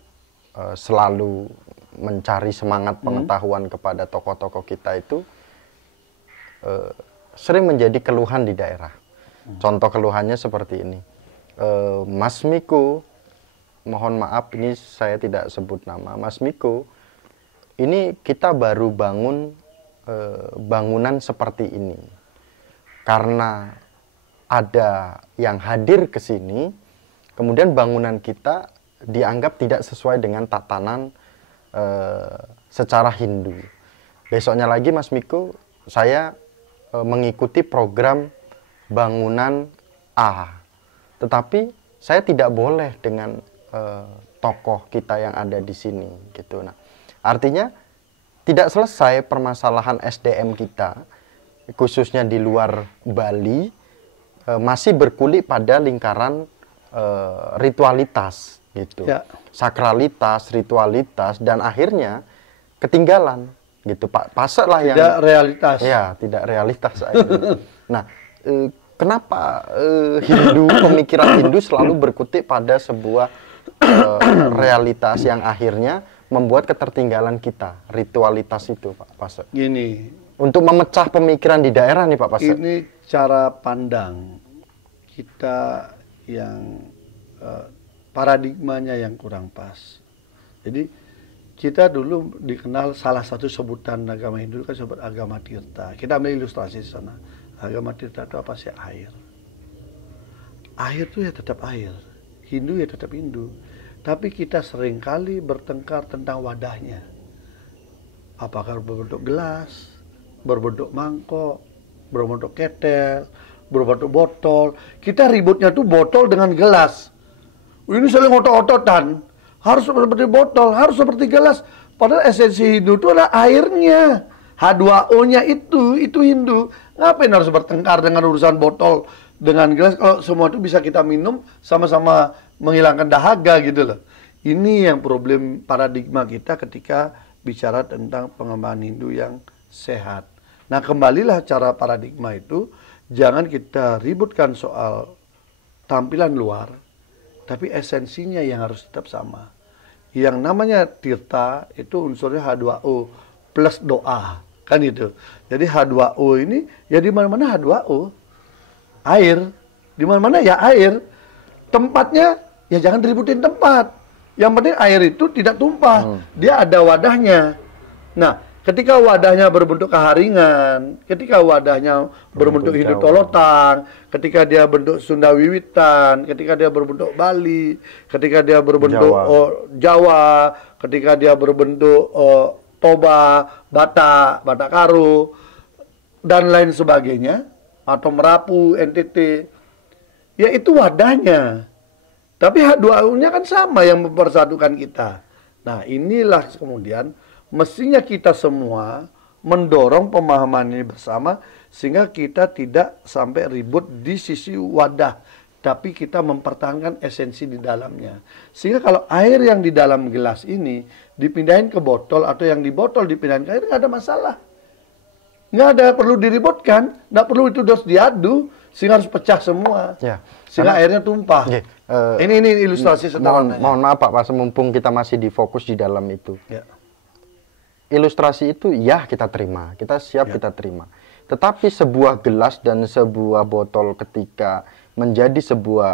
selalu mencari semangat pengetahuan kepada tokoh-tokoh kita itu sering menjadi keluhan di daerah. Contoh keluhannya seperti ini. Mas Miko, mohon maaf ini saya tidak sebut nama, Mas Miko, ini kita baru bangun bangunan seperti ini. Karena ada yang hadir ke sini, kemudian bangunan kita dianggap tidak sesuai dengan tatanan secara Hindu. Besoknya lagi Mas Miko, saya mengikuti program bangunan A, tetapi saya tidak boleh dengan tokoh kita yang ada di sini gitu. Nah, artinya tidak selesai permasalahan SDM kita, khususnya di luar Bali, masih berkulit pada lingkaran ritualitas gitu, sakralitas, ritualitas, dan akhirnya ketinggalan gitu. Pak Pasek lah yang tidak realitas. Ya, tidak realitas. Nah, kenapa pemikiran Hindu selalu berkutik pada sebuah realitas yang akhirnya membuat ketertinggalan kita ritualitas itu, Pak Pase? Gini, Untuk memecah pemikiran di daerah nih, Pak Pase. ini cara pandang kita yang paradigmanya yang kurang pas. Jadi kita dulu dikenal salah satu sebutan agama Hindu kan sebut agama Tirta. Kita ambil ilustrasi di sana. Agama Tirta itu apa sih? Air. Air itu ya tetap air. Hindu ya tetap Hindu. Tapi kita seringkali bertengkar tentang wadahnya. Apakah berbentuk gelas, berbentuk mangkok, berbentuk ketel, berbentuk botol. Kita ributnya tuh botol dengan gelas. Ini saling otot-ototan. Harus seperti botol, harus seperti gelas. Padahal esensi Hindu itu adalah airnya. H2O-nya itu Hindu. Ngapain harus bertengkar dengan urusan botol dengan gelas kalau semua itu bisa kita minum sama-sama menghilangkan dahaga gitu loh. Ini yang problem paradigma kita ketika bicara tentang pengembangan Hindu yang sehat. Nah, kembalilah cara paradigma itu, jangan kita ributkan soal tampilan luar, tapi esensinya yang harus tetap sama. Yang namanya Tirta itu unsurnya H2O plus doa, kan itu. Jadi H2O ini ya di mana-mana H2O. Air, di mana-mana ya air. Tempatnya ya jangan ributin tempat. Yang penting air itu tidak tumpah. Dia ada wadahnya. Nah, ketika wadahnya berbentuk keharingan, ketika wadahnya berbentuk hidup tolotang, ketika dia bentuk Sunda Wiwitan, ketika dia berbentuk Bali, ketika dia berbentuk Jawa, ketika dia berbentuk Toba, Batak Karo, dan lain sebagainya, atau Merapu, NTT, ya itu wadahnya. Tapi H2O-nya kan sama yang mempersatukan kita. Nah, inilah kemudian mestinya kita semua mendorong pemahaman ini bersama sehingga kita tidak sampai ribut di sisi wadah, tapi kita mempertahankan esensi di dalamnya. Sehingga kalau air yang di dalam gelas ini dipindahin ke botol atau yang di botol dipindahin ke air, nggak ada masalah. Nggak ada perlu diributkan, nggak perlu itu terus diadu sehingga harus pecah semua. Ya, sehingga airnya tumpah. Ini ilustrasi sederhana. Mohon maaf Pak Pase, mumpung kita masih difokus di dalam itu. Ya. Ilustrasi itu ya kita terima, kita siap kita terima. Tetapi sebuah gelas dan sebuah botol ketika menjadi sebuah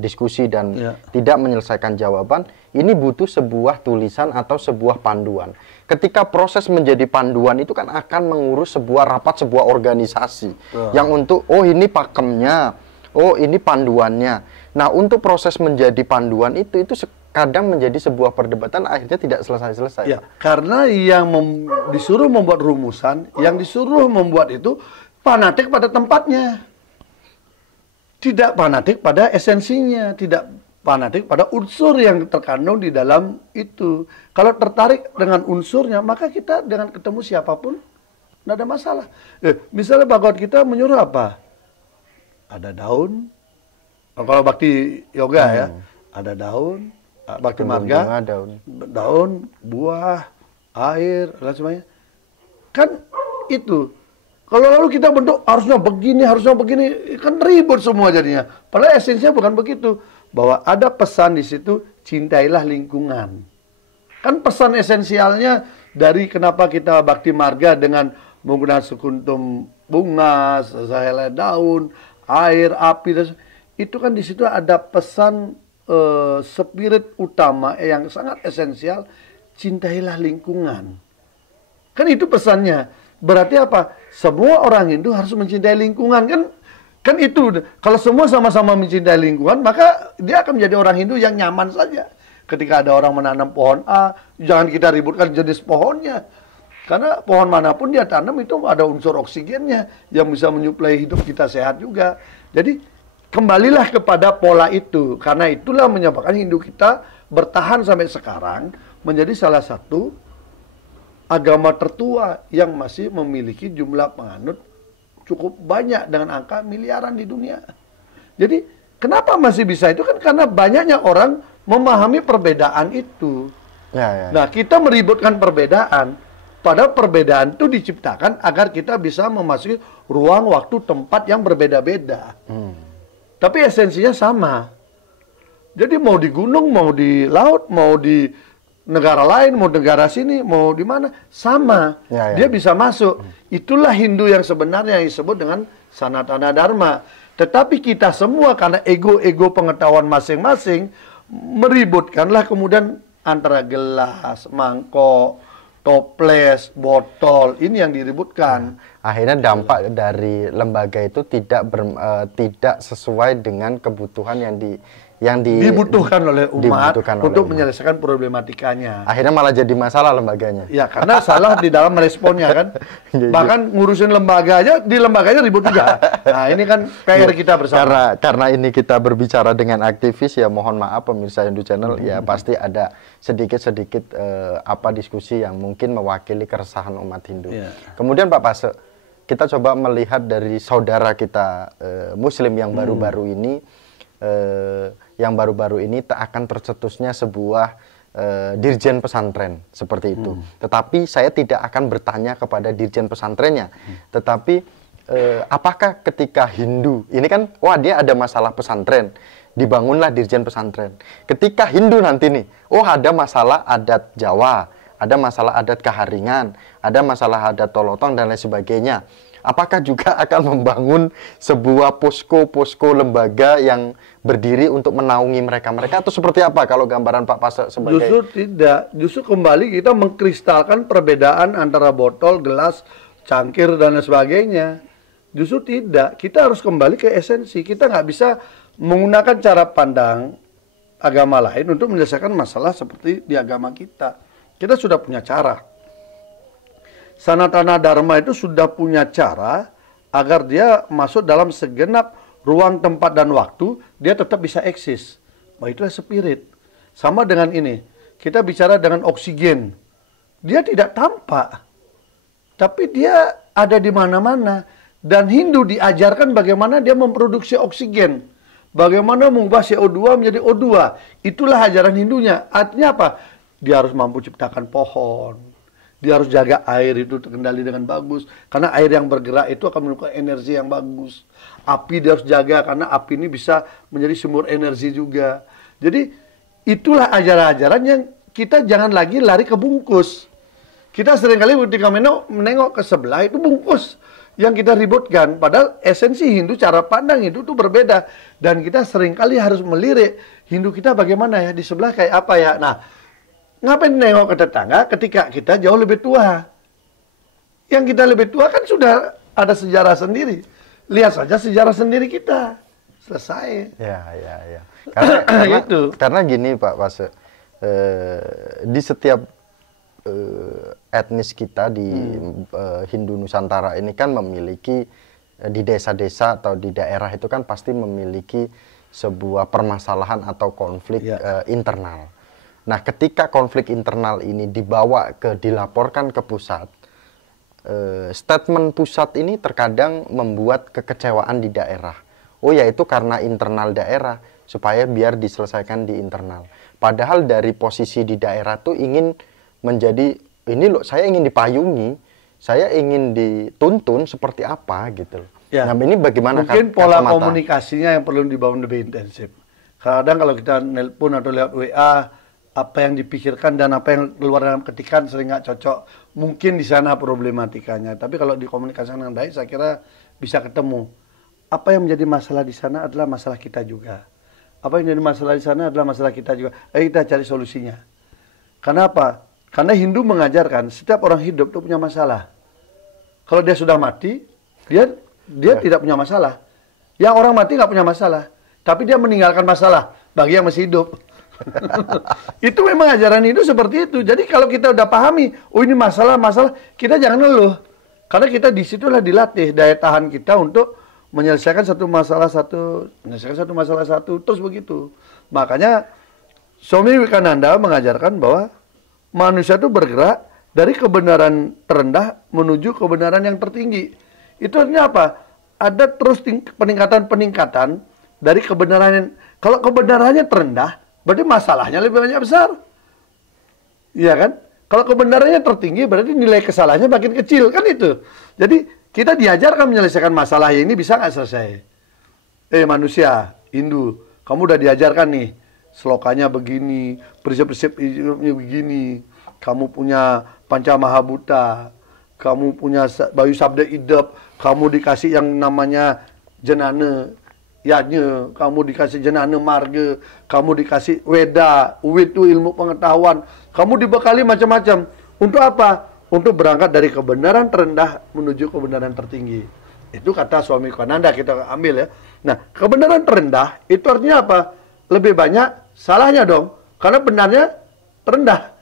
diskusi dan tidak menyelesaikan jawaban, ini butuh sebuah tulisan atau sebuah panduan. Ketika proses menjadi panduan itu kan akan mengurus sebuah rapat, sebuah organisasi yang untuk, oh ini pakemnya, oh ini panduannya. Nah, untuk proses menjadi panduan itu kadang menjadi sebuah perdebatan akhirnya tidak selesai-selesai. Ya, karena yang disuruh membuat rumusan, yang disuruh membuat itu fanatik pada tempatnya. Tidak fanatik pada esensinya, tidak fanatik pada unsur yang terkandung di dalam itu. Kalau tertarik dengan unsurnya, maka kita dengan ketemu siapapun tidak ada masalah. Misalnya Bhagavad kita menyuruh apa? Ada daun. Kalau Bhakti Yoga ya, ada daun. Bhakti Marga, daun, buah, air, dan sebagainya. Kan itu. Kalau lalu kita bentuk harusnya begini, kan ribut semua jadinya. Padahal esensinya bukan begitu. Bahwa ada pesan di situ, cintailah lingkungan. Kan pesan esensialnya dari kenapa kita Bhakti Marga dengan menggunakan sekuntum bunga, sehelai daun, air, api, itu kan di situ ada pesan spirit utama yang sangat esensial, cintailah lingkungan. Kan itu pesannya. Berarti apa? Semua orang Hindu harus mencintai lingkungan, kan itu. Kalau semua sama-sama mencintai lingkungan, maka dia akan menjadi orang Hindu yang nyaman saja. Ketika ada orang menanam pohon A, jangan kita ributkan jenis pohonnya. Karena pohon manapun dia tanam itu ada unsur oksigennya yang bisa menyuplai hidup kita sehat juga. Jadi kembalilah kepada pola itu, karena itulah menyebabkan Hindu kita bertahan sampai sekarang menjadi salah satu agama tertua yang masih memiliki jumlah penganut cukup banyak dengan angka miliaran di dunia. Jadi kenapa masih bisa itu kan karena banyaknya orang memahami perbedaan itu. Nah, kita meributkan perbedaan, padahal perbedaan itu diciptakan agar kita bisa memasuki ruang, waktu, tempat yang berbeda-beda. Tapi esensinya sama. Jadi mau di gunung, mau di laut, mau di negara lain, mau negara sini, mau di mana, sama. Dia bisa masuk. Itulah Hindu yang sebenarnya yang disebut dengan Sanatana Dharma. Tetapi kita semua karena ego-ego pengetahuan masing-masing meributkanlah kemudian antara gelas, mangkok, toples, botol, ini yang diributkan. Akhirnya dampak dari lembaga itu tidak sesuai dengan kebutuhan yang dibutuhkan oleh umat untuk umat. menyelesaikan problematikanya. Akhirnya malah jadi masalah lembaganya. Ya, karena salah di dalam meresponnya kan. Bahkan ngurusin lembaganya, di lembaganya ribut juga. Nah, ini kan PR kita bersama. Karena ini kita berbicara dengan aktivis, ya mohon maaf pemirsa Hindu Channel, ya pasti ada sedikit-sedikit diskusi yang mungkin mewakili keresahan umat Hindu. Kemudian Pak Pase, kita coba melihat dari saudara kita Muslim yang baru-baru ini akan tercetusnya sebuah dirjen pesantren seperti itu. Tetapi saya tidak akan bertanya kepada dirjen pesantrennya. Tetapi apakah ketika Hindu, ini kan, dia ada masalah pesantren, dibangunlah dirjen pesantren. Ketika Hindu nanti nih, ada masalah adat Jawa, ada masalah adat Kaharingan, ada masalah adat Tolotong dan lain sebagainya. Apakah juga akan membangun sebuah posko lembaga yang berdiri untuk menaungi mereka atau seperti apa kalau gambaran Pak Pase sebagai? Justru tidak, justru kembali kita mengkristalkan perbedaan antara botol, gelas, cangkir dan lain sebagainya. Justru tidak, kita harus kembali ke esensi. Kita nggak bisa menggunakan cara pandang agama lain untuk menyelesaikan masalah seperti di agama kita. Kita sudah punya cara. Sanatana Dharma itu sudah punya cara agar dia masuk dalam segenap ruang, tempat, dan waktu, dia tetap bisa eksis. Itulah spirit. Sama dengan ini, kita bicara dengan oksigen. Dia tidak tampak, tapi dia ada di mana-mana. Dan Hindu diajarkan bagaimana dia memproduksi oksigen. Bagaimana mengubah CO2 menjadi O2. Itulah ajaran Hindunya. Artinya apa? Dia harus mampu ciptakan pohon. Dia harus jaga air itu terkendali dengan bagus. Karena air yang bergerak itu akan menunjukkan energi yang bagus. Api dia harus jaga karena api ini bisa menjadi sumber energi juga. Jadi itulah ajaran-ajaran yang kita jangan lagi lari ke bungkus. Kita seringkali ketika menengok ke sebelah itu bungkus yang kita ributkan. Padahal esensi Hindu, cara pandang Hindu itu berbeda. Dan kita seringkali harus melirik Hindu kita bagaimana ya, di sebelah kayak apa ya. Nah, ngapain nengok ke tetangga ketika kita jauh lebih tua? Yang kita lebih tua kan sudah ada sejarah sendiri. Lihat saja sejarah sendiri kita. Selesai. Ya. Karena gini Pak Pase, di setiap etnis kita di Hindu Nusantara ini kan memiliki, di desa-desa atau di daerah itu kan pasti memiliki sebuah permasalahan atau konflik internal. Nah, ketika konflik internal ini dilaporkan ke pusat, statement pusat ini terkadang membuat kekecewaan di daerah. Yaitu karena internal daerah, supaya biar diselesaikan di internal. Padahal dari posisi di daerah tuh ingin menjadi, saya ingin dipayungi, saya ingin dituntun seperti apa gitu. Ya, nah, ini bagaimana? Mungkin pola komunikasinya yang perlu dibangun lebih intensif. Kadang kalau kita nelpon atau lewat WA, apa yang dipikirkan dan apa yang keluar dalam ketikan sering nggak cocok. Mungkin di sana problematikanya. Tapi kalau dikomunikasikan dengan baik, saya kira bisa ketemu. Apa yang menjadi masalah di sana adalah masalah kita juga. Apa yang menjadi masalah di sana adalah masalah kita juga. Kita cari solusinya. Karena apa? Karena Hindu mengajarkan setiap orang hidup itu punya masalah. Kalau dia sudah mati, dia tidak punya masalah. Yang orang mati nggak punya masalah. Tapi dia meninggalkan masalah bagi yang masih hidup. Itu memang ajaran Hindu seperti itu. Jadi kalau kita udah pahami, ini masalah, kita jangan ngeluh. Karena kita disitulah dilatih daya tahan kita untuk menyelesaikan satu masalah satu, terus begitu. Makanya Swami Wivekananda mengajarkan bahwa manusia itu bergerak dari kebenaran terendah menuju kebenaran yang tertinggi. Itu artinya apa? Ada terus peningkatan dari kebenaran. Kalau kebenarannya terendah, berarti masalahnya lebih banyak besar. Iya kan? Kalau kebenarannya tertinggi, berarti nilai kesalahannya makin kecil. Kan itu. Jadi, kita diajarkan menyelesaikan masalah ini bisa nggak selesai? Manusia, Hindu, kamu udah diajarkan nih. Slokanya begini, prinsip-prinsip hidupnya begini. Kamu punya Panca Mahabhuta, kamu punya Bayu Sabda Idep, kamu dikasih yang namanya Jenana Yajna, kamu dikasih Jenana Marga, kamu dikasih Weda, Uwid itu ilmu pengetahuan, kamu dibekali macam-macam. Untuk apa? Untuk berangkat dari kebenaran terendah menuju kebenaran tertinggi. Itu kata Swami Kananda, kita ambil ya. Nah, kebenaran terendah itu artinya apa? Lebih banyak salahnya dong, karena benarnya terendah.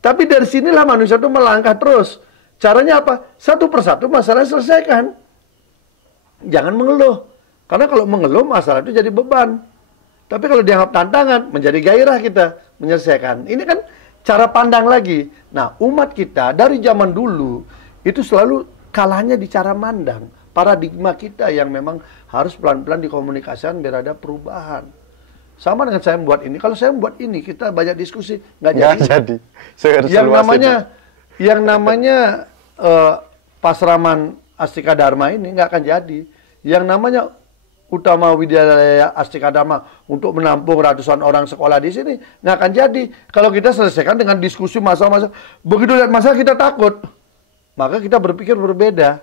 Tapi dari sinilah manusia itu melangkah terus. Caranya apa? Satu persatu masalah selesaikan. Jangan mengeluh. Karena kalau mengeluh, masalah itu jadi beban. Tapi kalau dianggap tantangan, menjadi gairah kita menyelesaikan. Ini kan cara pandang lagi. Nah, umat kita dari zaman dulu itu selalu kalahnya di cara mandang. Paradigma kita yang memang harus pelan-pelan dikomunikasikan biar ada perubahan. Sama dengan saya membuat ini. Kalau saya membuat ini, kita banyak diskusi, nggak jadi. Yang namanya Pasraman Astika Dharma ini nggak akan jadi. Yang namanya Utama Widyalaya Astika Dharma untuk menampung ratusan orang sekolah di sini nggak akan jadi kalau kita selesaikan dengan diskusi masalah-masalah. Begitu lihat masalah kita takut, maka kita berpikir berbeda.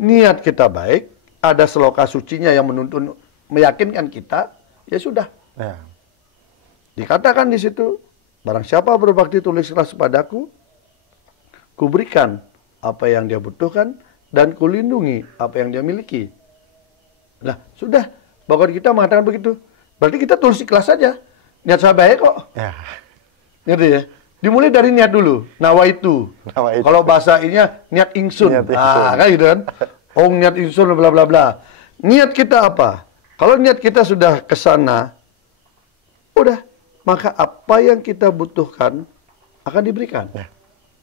Niat kita baik, ada seloka sucinya yang menuntun, meyakinkan kita, ya sudah. Ya. Dikatakan di situ, barang siapa berbakti tulislah kepadaku, kuberikan apa yang dia butuhkan dan kulindungi apa yang dia miliki. Nah, sudah. Bahkan kita mengatakan begitu. Berarti kita tulis ikhlas saja. Niat saya baik kok. Ya. Ngerti ya? Dimulai dari niat dulu. Nawaitu. Kalau bahasa ininya niat ingsun. Kan gitu kan. Oh, niat ingsun bla bla bla. Niat kita apa? Kalau niat kita sudah ke sana, udah. Maka apa yang kita butuhkan akan diberikan. Ya.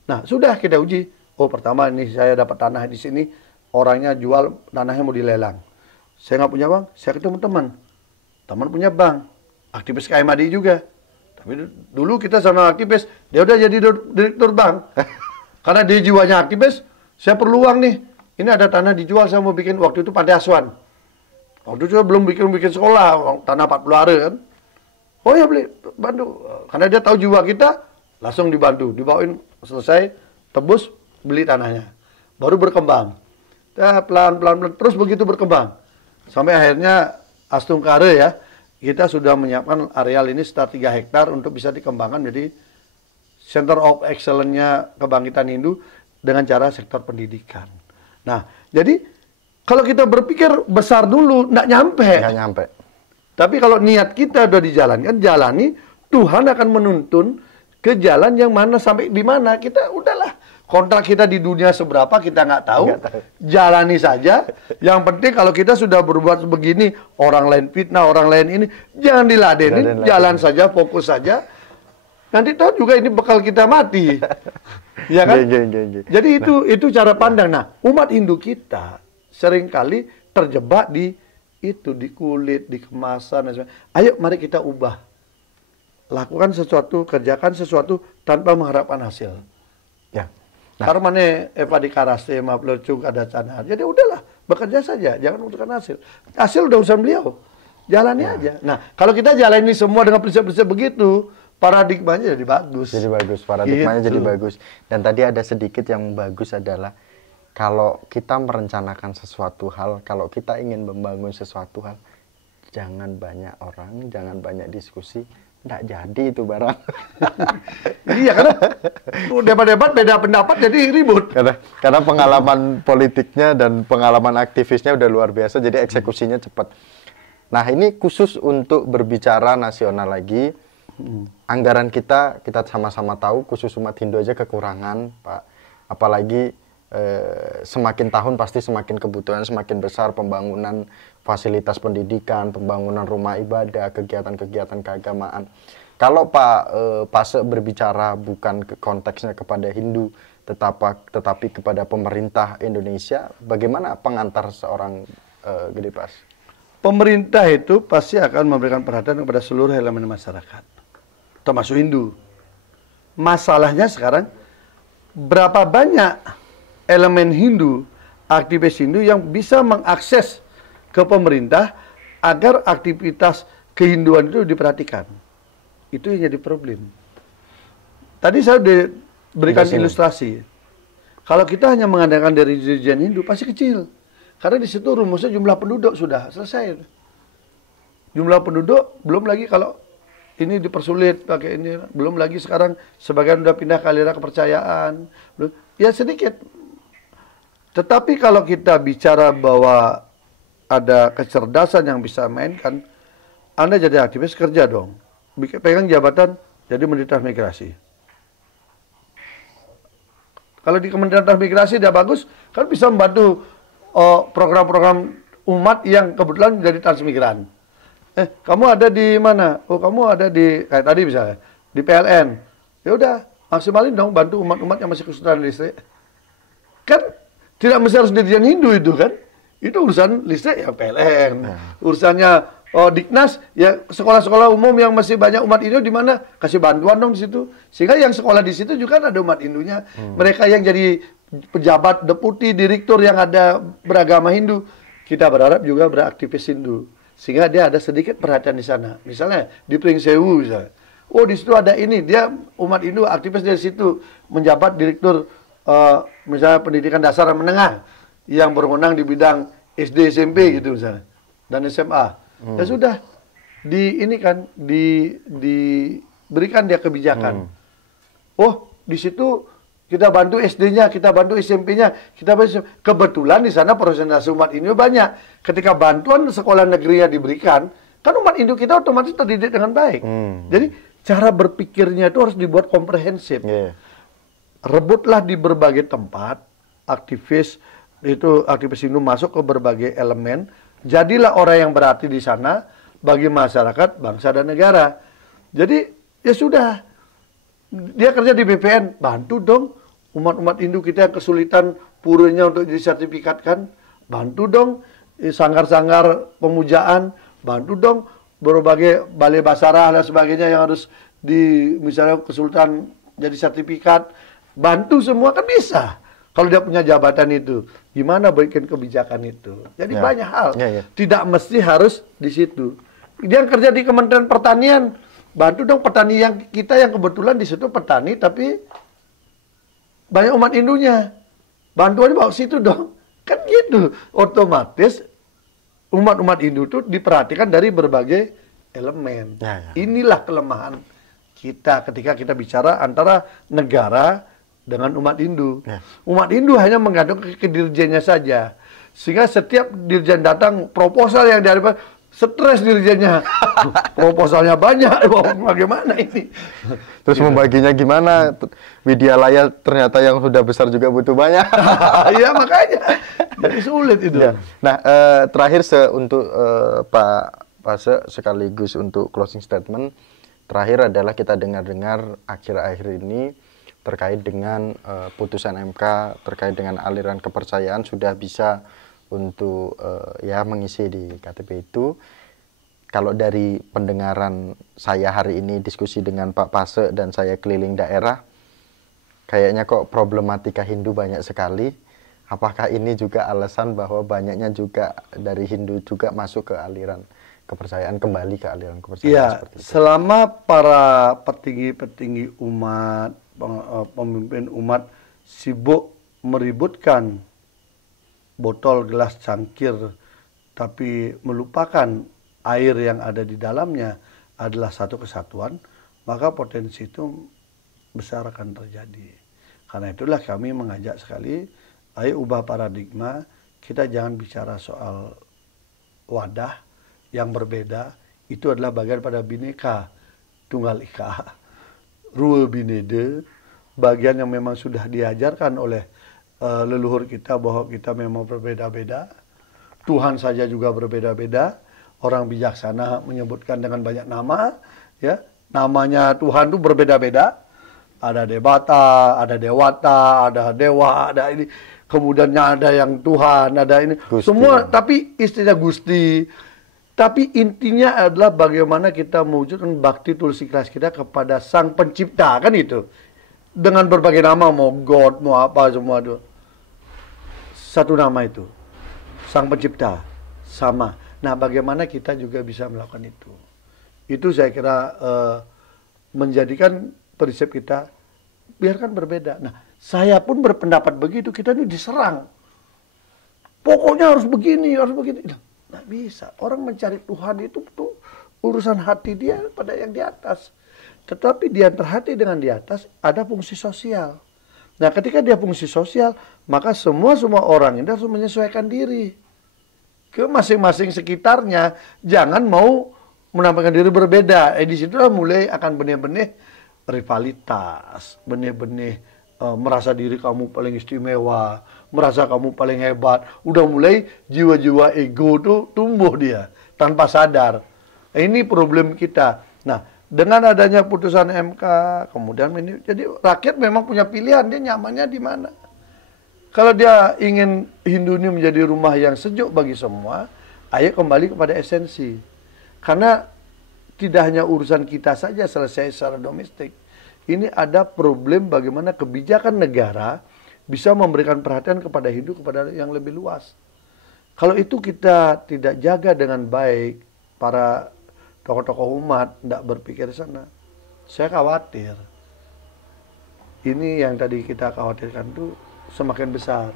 Nah, sudah kita uji. Oh, pertama ini saya dapat tanah di sini. Orangnya jual, tanahnya mau dilelang. Saya nggak punya bank, saya ketemu teman. Teman punya bank, aktivis KMADI juga. Tapi dulu kita sama aktivis, dia udah jadi direktur bank. Karena dia jiwanya aktivis, saya perlu uang nih. Ini ada tanah dijual, saya mau bikin, waktu itu Pantai Asuhan. Waktu itu belum bikin sekolah, tanah 40 are kan. Oh ya beli, bantu. Karena dia tahu jiwa kita, langsung dibantu. Dibawain, selesai, tebus, beli tanahnya. Baru berkembang. Pelan-pelan, terus begitu berkembang. Sampai akhirnya Astungkare ya, kita sudah menyiapkan areal ini sekitar 3 hektar untuk bisa dikembangkan menjadi Center of Excellence-nya Kebangkitan Hindu dengan cara sektor pendidikan. Nah, jadi kalau kita berpikir besar dulu, nggak nyampe. Nggak nyampe. Tapi kalau niat kita udah dijalankan, jalani, Tuhan akan menuntun ke jalan yang mana sampai di mana. Kita udahlah. Kontrak kita di dunia seberapa kita nggak tahu. Jalani saja. Yang penting kalau kita sudah berbuat begini, orang lain fitnah, orang lain ini, jangan diladenin, jalan saja, fokus saja. Nanti tahu juga ini bekal kita mati. Ya kan? Jadi itu cara pandang. Nah, umat Hindu kita seringkali terjebak di itu, di kulit, di kemasan dan sebagainya. Ayo mari kita ubah. Lakukan sesuatu, kerjakan sesuatu tanpa mengharapkan hasil. Ya. Karmane Eva di Karaste, Maplecung ada canar. Jadi udahlah, bekerja saja, jangan membutuhkan hasil. Hasil udah urusan beliau, jalani aja. Nah, kalau kita jalani semua dengan prinsip-prinsip begitu, paradigmanya jadi bagus. Jadi bagus, paradigmanya jadi bagus. Dan tadi ada sedikit yang bagus adalah kalau kita merencanakan sesuatu hal, kalau kita ingin membangun sesuatu hal, jangan banyak orang, jangan banyak diskusi. Nggak jadi itu barang. Iya, karena debat-debat beda pendapat jadi ribut. Karena pengalaman politiknya dan pengalaman aktivisnya udah luar biasa, jadi eksekusinya cepat. Nah, ini khusus untuk berbicara nasional lagi. Anggaran kita sama-sama tahu, khusus umat Hindu aja kekurangan, Pak. Apalagi semakin tahun pasti semakin kebutuhan semakin besar, pembangunan fasilitas pendidikan, pembangunan rumah ibadah, kegiatan-kegiatan keagamaan. Kalau Pak Pase berbicara bukan konteksnya kepada Hindu, tetapi kepada pemerintah Indonesia, bagaimana pengantar seorang Gede Pas? Pemerintah itu pasti akan memberikan perhatian kepada seluruh elemen masyarakat, termasuk Hindu. Masalahnya sekarang, berapa banyak elemen Hindu, aktivis Hindu yang bisa mengakses ke pemerintah agar aktivitas kehinduan itu diperhatikan. Itu yang jadi problem. Tadi saya berikan ilustrasi. Kalau kita hanya mengandalkan dari dirijen Hindu, pasti kecil. Karena di situ rumusnya jumlah penduduk sudah selesai. Jumlah penduduk, belum lagi kalau ini dipersulit pakai ini, belum lagi sekarang sebagian udah pindah ke aliran kepercayaan. Ya sedikit. Tetapi kalau kita bicara bahwa ada kecerdasan yang bisa mainkan, Anda jadi aktivis kerja dong. Pegang jabatan jadi Menteri Transmigrasi. Kalau di Kementerian Transmigrasi dia bagus, kan bisa membantu program-program umat yang kebetulan jadi transmigran. Kamu ada di mana? Oh, kamu ada di kayak tadi misalnya di PLN. Ya udah, maksimalin dong bantu umat-umat yang masih kesulitan listrik. Kan tidak mesti harus dirijen Hindu itu kan? Itu urusan listrik ya PLN. Urusannya Diknas ya sekolah-sekolah umum yang masih banyak umat Hindu di mana kasih bantuan dong di situ. Sehingga yang sekolah di situ juga ada umat Hindunya. Mereka yang jadi pejabat, deputi, direktur yang ada beragama Hindu, kita berharap juga beraktivis Hindu. Sehingga dia ada sedikit perhatian di sana. Misalnya di Pringsewu misalnya. Oh di situ ada ini, dia umat Hindu aktivis dari situ menjabat direktur misalnya pendidikan dasar dan menengah yang berwenang di bidang SD SMP gitu misalnya dan SMA. Ya sudah ini kan diberikan dia kebijakan. Oh di situ kita bantu SD-nya, kita bantu SMP-nya, kita bantu. Kebetulan di sana persentase umat Hindu banyak. Ketika bantuan sekolah negeri yang diberikan, kan umat Hindu kita otomatis terdidik dengan baik. Jadi cara berpikirnya itu harus dibuat komprehensif. Rebutlah di berbagai tempat, aktivis Hindu masuk ke berbagai elemen, jadilah orang yang berarti di sana bagi masyarakat, bangsa dan negara. Jadi ya sudah, dia kerja di BPN, bantu dong umat-umat Hindu kita yang kesulitan puranya untuk disertifikatkan, bantu dong sanggar-sanggar pemujaan, bantu dong berbagai balai basarah dan sebagainya yang harus misalnya kesulitan jadi sertifikat. Bantu semua kan bisa. Kalau dia punya jabatan itu, gimana bikin kebijakan itu? Jadi banyak hal. Tidak mesti harus di situ. Dia kerja di Kementerian Pertanian, bantu dong petani kita yang kebetulan di situ petani, tapi banyak umat Hindunya. Bantuannya bawa situ dong. Kan gitu. Otomatis umat-umat Hindu itu diperhatikan dari berbagai elemen. Inilah kelemahan kita ketika kita bicara antara negara dengan umat Hindu. Umat Hindu hanya mengandung ke dirjennya saja. Sehingga setiap dirjen datang proposal yang diharapkan, stres dirjennya. Proposalnya banyak, bagaimana ini? Terus membaginya gimana? Widya Laya ternyata yang sudah besar juga butuh banyak. Iya makanya. Jadi sulit itu. Nah, terakhir untuk Pak Pase sekaligus untuk closing statement. Terakhir adalah kita dengar-dengar akhir-akhir ini terkait dengan putusan MK terkait dengan aliran kepercayaan sudah bisa untuk mengisi di KTP itu. Kalau dari pendengaran saya hari ini diskusi dengan Pak Pase dan saya keliling daerah, kayaknya kok problematika Hindu banyak sekali. Apakah ini juga alasan bahwa banyaknya juga dari Hindu juga masuk ke aliran kepercayaan, kembali ke aliran kepercayaan seperti itu? Selama para petinggi-petinggi umat, pemimpin umat sibuk meributkan botol, gelas, cangkir, tapi melupakan air yang ada di dalamnya adalah satu kesatuan, maka potensi itu besar akan terjadi. Karena itulah kami mengajak sekali, ayo ubah paradigma, kita jangan bicara soal wadah yang berbeda, itu adalah bagian pada Bhinneka Tunggal Ika. Rule Binede, bagian yang memang sudah diajarkan oleh leluhur kita bahwa kita memang berbeda-beda. Tuhan saja juga berbeda-beda. Orang bijaksana menyebutkan dengan banyak nama, ya. Namanya Tuhan itu berbeda-beda. Ada Debata, ada Dewata, ada Dewa, ada ini. Kemudiannya ada yang Tuhan, ada ini. Gusti. Semua, tapi istilah Gusti. Tapi intinya adalah bagaimana kita mewujudkan bakti tulus ikhlas kita kepada Sang Pencipta, kan itu. Dengan berbagai nama, mau God, mau apa, semua itu. Satu nama itu. Sang Pencipta. Sama. Nah, bagaimana kita juga bisa melakukan itu. Itu saya kira menjadikan prinsip kita biarkan berbeda. Nah, saya pun berpendapat begitu, kita ini diserang. Pokoknya harus begini, harus begini. Nggak bisa. Orang mencari Tuhan itu tuh urusan hati dia pada yang di atas. Tetapi di antara hati dengan di atas ada fungsi sosial. Nah, ketika dia fungsi sosial, maka semua orang ini harus menyesuaikan diri ke masing-masing sekitarnya. Jangan mau menampilkan diri berbeda. Di situlah mulai akan benih-benih rivalitas, benih-benih merasa diri kamu paling istimewa, merasa kamu paling hebat. Udah mulai jiwa-jiwa ego tuh tumbuh dia tanpa sadar. Ini problem kita. Nah, dengan adanya putusan MK, kemudian ini, jadi rakyat memang punya pilihan, dia nyamannya di mana. Kalau dia ingin Hindu ini menjadi rumah yang sejuk bagi semua, ayo kembali kepada esensi. Karena tidak hanya urusan kita saja selesai secara domestik. Ini ada problem bagaimana kebijakan negara bisa memberikan perhatian kepada Hindu, kepada yang lebih luas. Kalau itu kita tidak jaga dengan baik, para tokoh-tokoh umat tidak berpikir di sana, saya khawatir. Ini yang tadi kita khawatirkan itu semakin besar.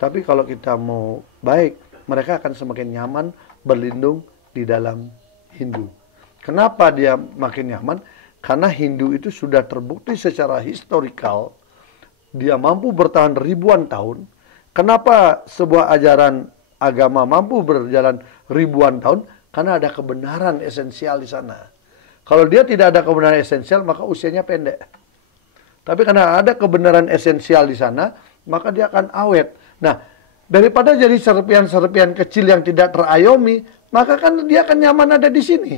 Tapi kalau kita mau baik, mereka akan semakin nyaman berlindung di dalam Hindu. Kenapa dia makin nyaman? Karena Hindu itu sudah terbukti secara historikal, dia mampu bertahan ribuan tahun. Kenapa sebuah ajaran agama mampu berjalan ribuan tahun? Karena ada kebenaran esensial di sana. Kalau dia tidak ada kebenaran esensial, maka usianya pendek. Tapi karena ada kebenaran esensial di sana, maka dia akan awet. Nah, daripada jadi serpian-serpian kecil yang tidak terayomi, maka kan dia akan nyaman ada di sini.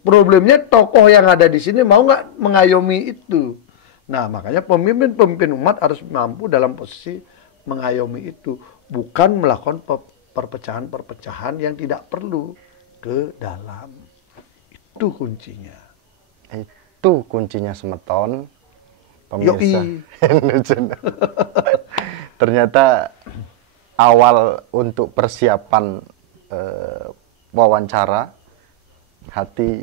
Problemnya tokoh yang ada di sini mau nggak mengayomi itu. Nah, makanya pemimpin-pemimpin umat harus mampu dalam posisi mengayomi itu. Bukan melakukan perpecahan-perpecahan yang tidak perlu ke dalam. Itu kuncinya. Itu kuncinya Semeton. Pemirsa. Ternyata awal untuk persiapan wawancara, hati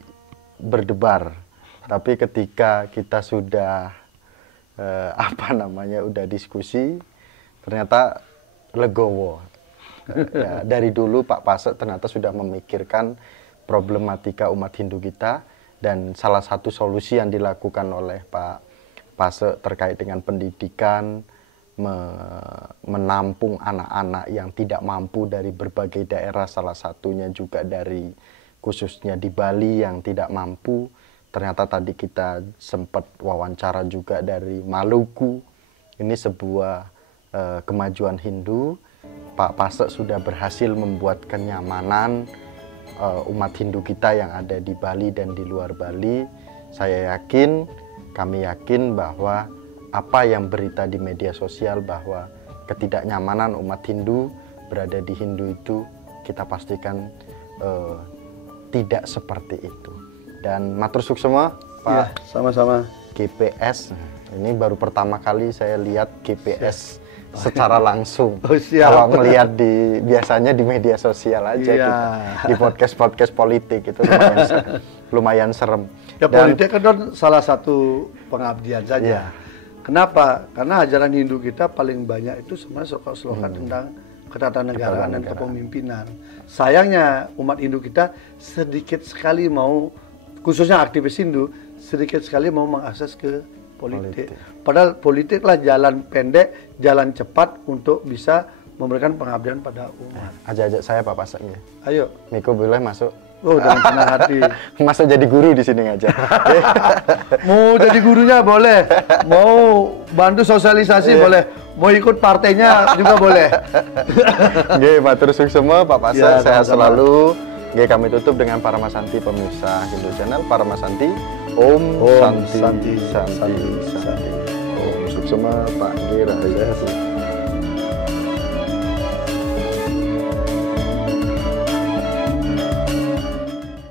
berdebar. Tapi ketika kita sudah udah diskusi, ternyata legowo. Ya, dari dulu Pak Pasek ternyata sudah memikirkan problematika umat Hindu kita, dan salah satu solusi yang dilakukan oleh Pak Pasek terkait dengan pendidikan, menampung anak-anak yang tidak mampu dari berbagai daerah, salah satunya juga dari khususnya di Bali yang tidak mampu. Ternyata tadi kita sempat wawancara juga dari Maluku. Ini sebuah kemajuan Hindu. Pak Pasek sudah berhasil membuat kenyamanan umat Hindu kita yang ada di Bali dan di luar Bali. Saya yakin, kami yakin bahwa apa yang berita di media sosial bahwa ketidaknyamanan umat Hindu berada di Hindu itu, kita pastikan tidak seperti itu. Dan matur suksema Pak. Ya, sama-sama. GPS, ini baru pertama kali saya lihat GPS secara langsung. Oh, kalau melihat biasanya di media sosial aja, iya, di podcast politik itu lumayan serem. Ya, politik kan salah satu pengabdian saja. Iya. Kenapa? Karena ajaran Hindu kita paling banyak itu sebenarnya slogan tentang ketatanegaraan dan kepemimpinan. Sayangnya umat Hindu kita sedikit sekali mau, khususnya aktivis Hindu, sedikit sekali mau mengakses ke politik. Padahal politiklah jalan pendek, jalan cepat untuk bisa memberikan pengabdian pada umat. Ajak-ajak saya Pak Pasek ya. Ayo. Miko boleh masuk? Oh, dengan senang hati. Masuk jadi guru di sini aja. Mau jadi gurunya boleh. Mau bantu sosialisasi boleh. Mau ikut partainya juga boleh. Nggih, matur suksema Pak Pasek. Ya, sehat sama-sama. selalu. Nggih, kami tutup dengan Paramasanti pemirsa Hindu Channel. Paramasanti. Om Om Santi. Santi. Om suksema Pak Nggih, rahayu.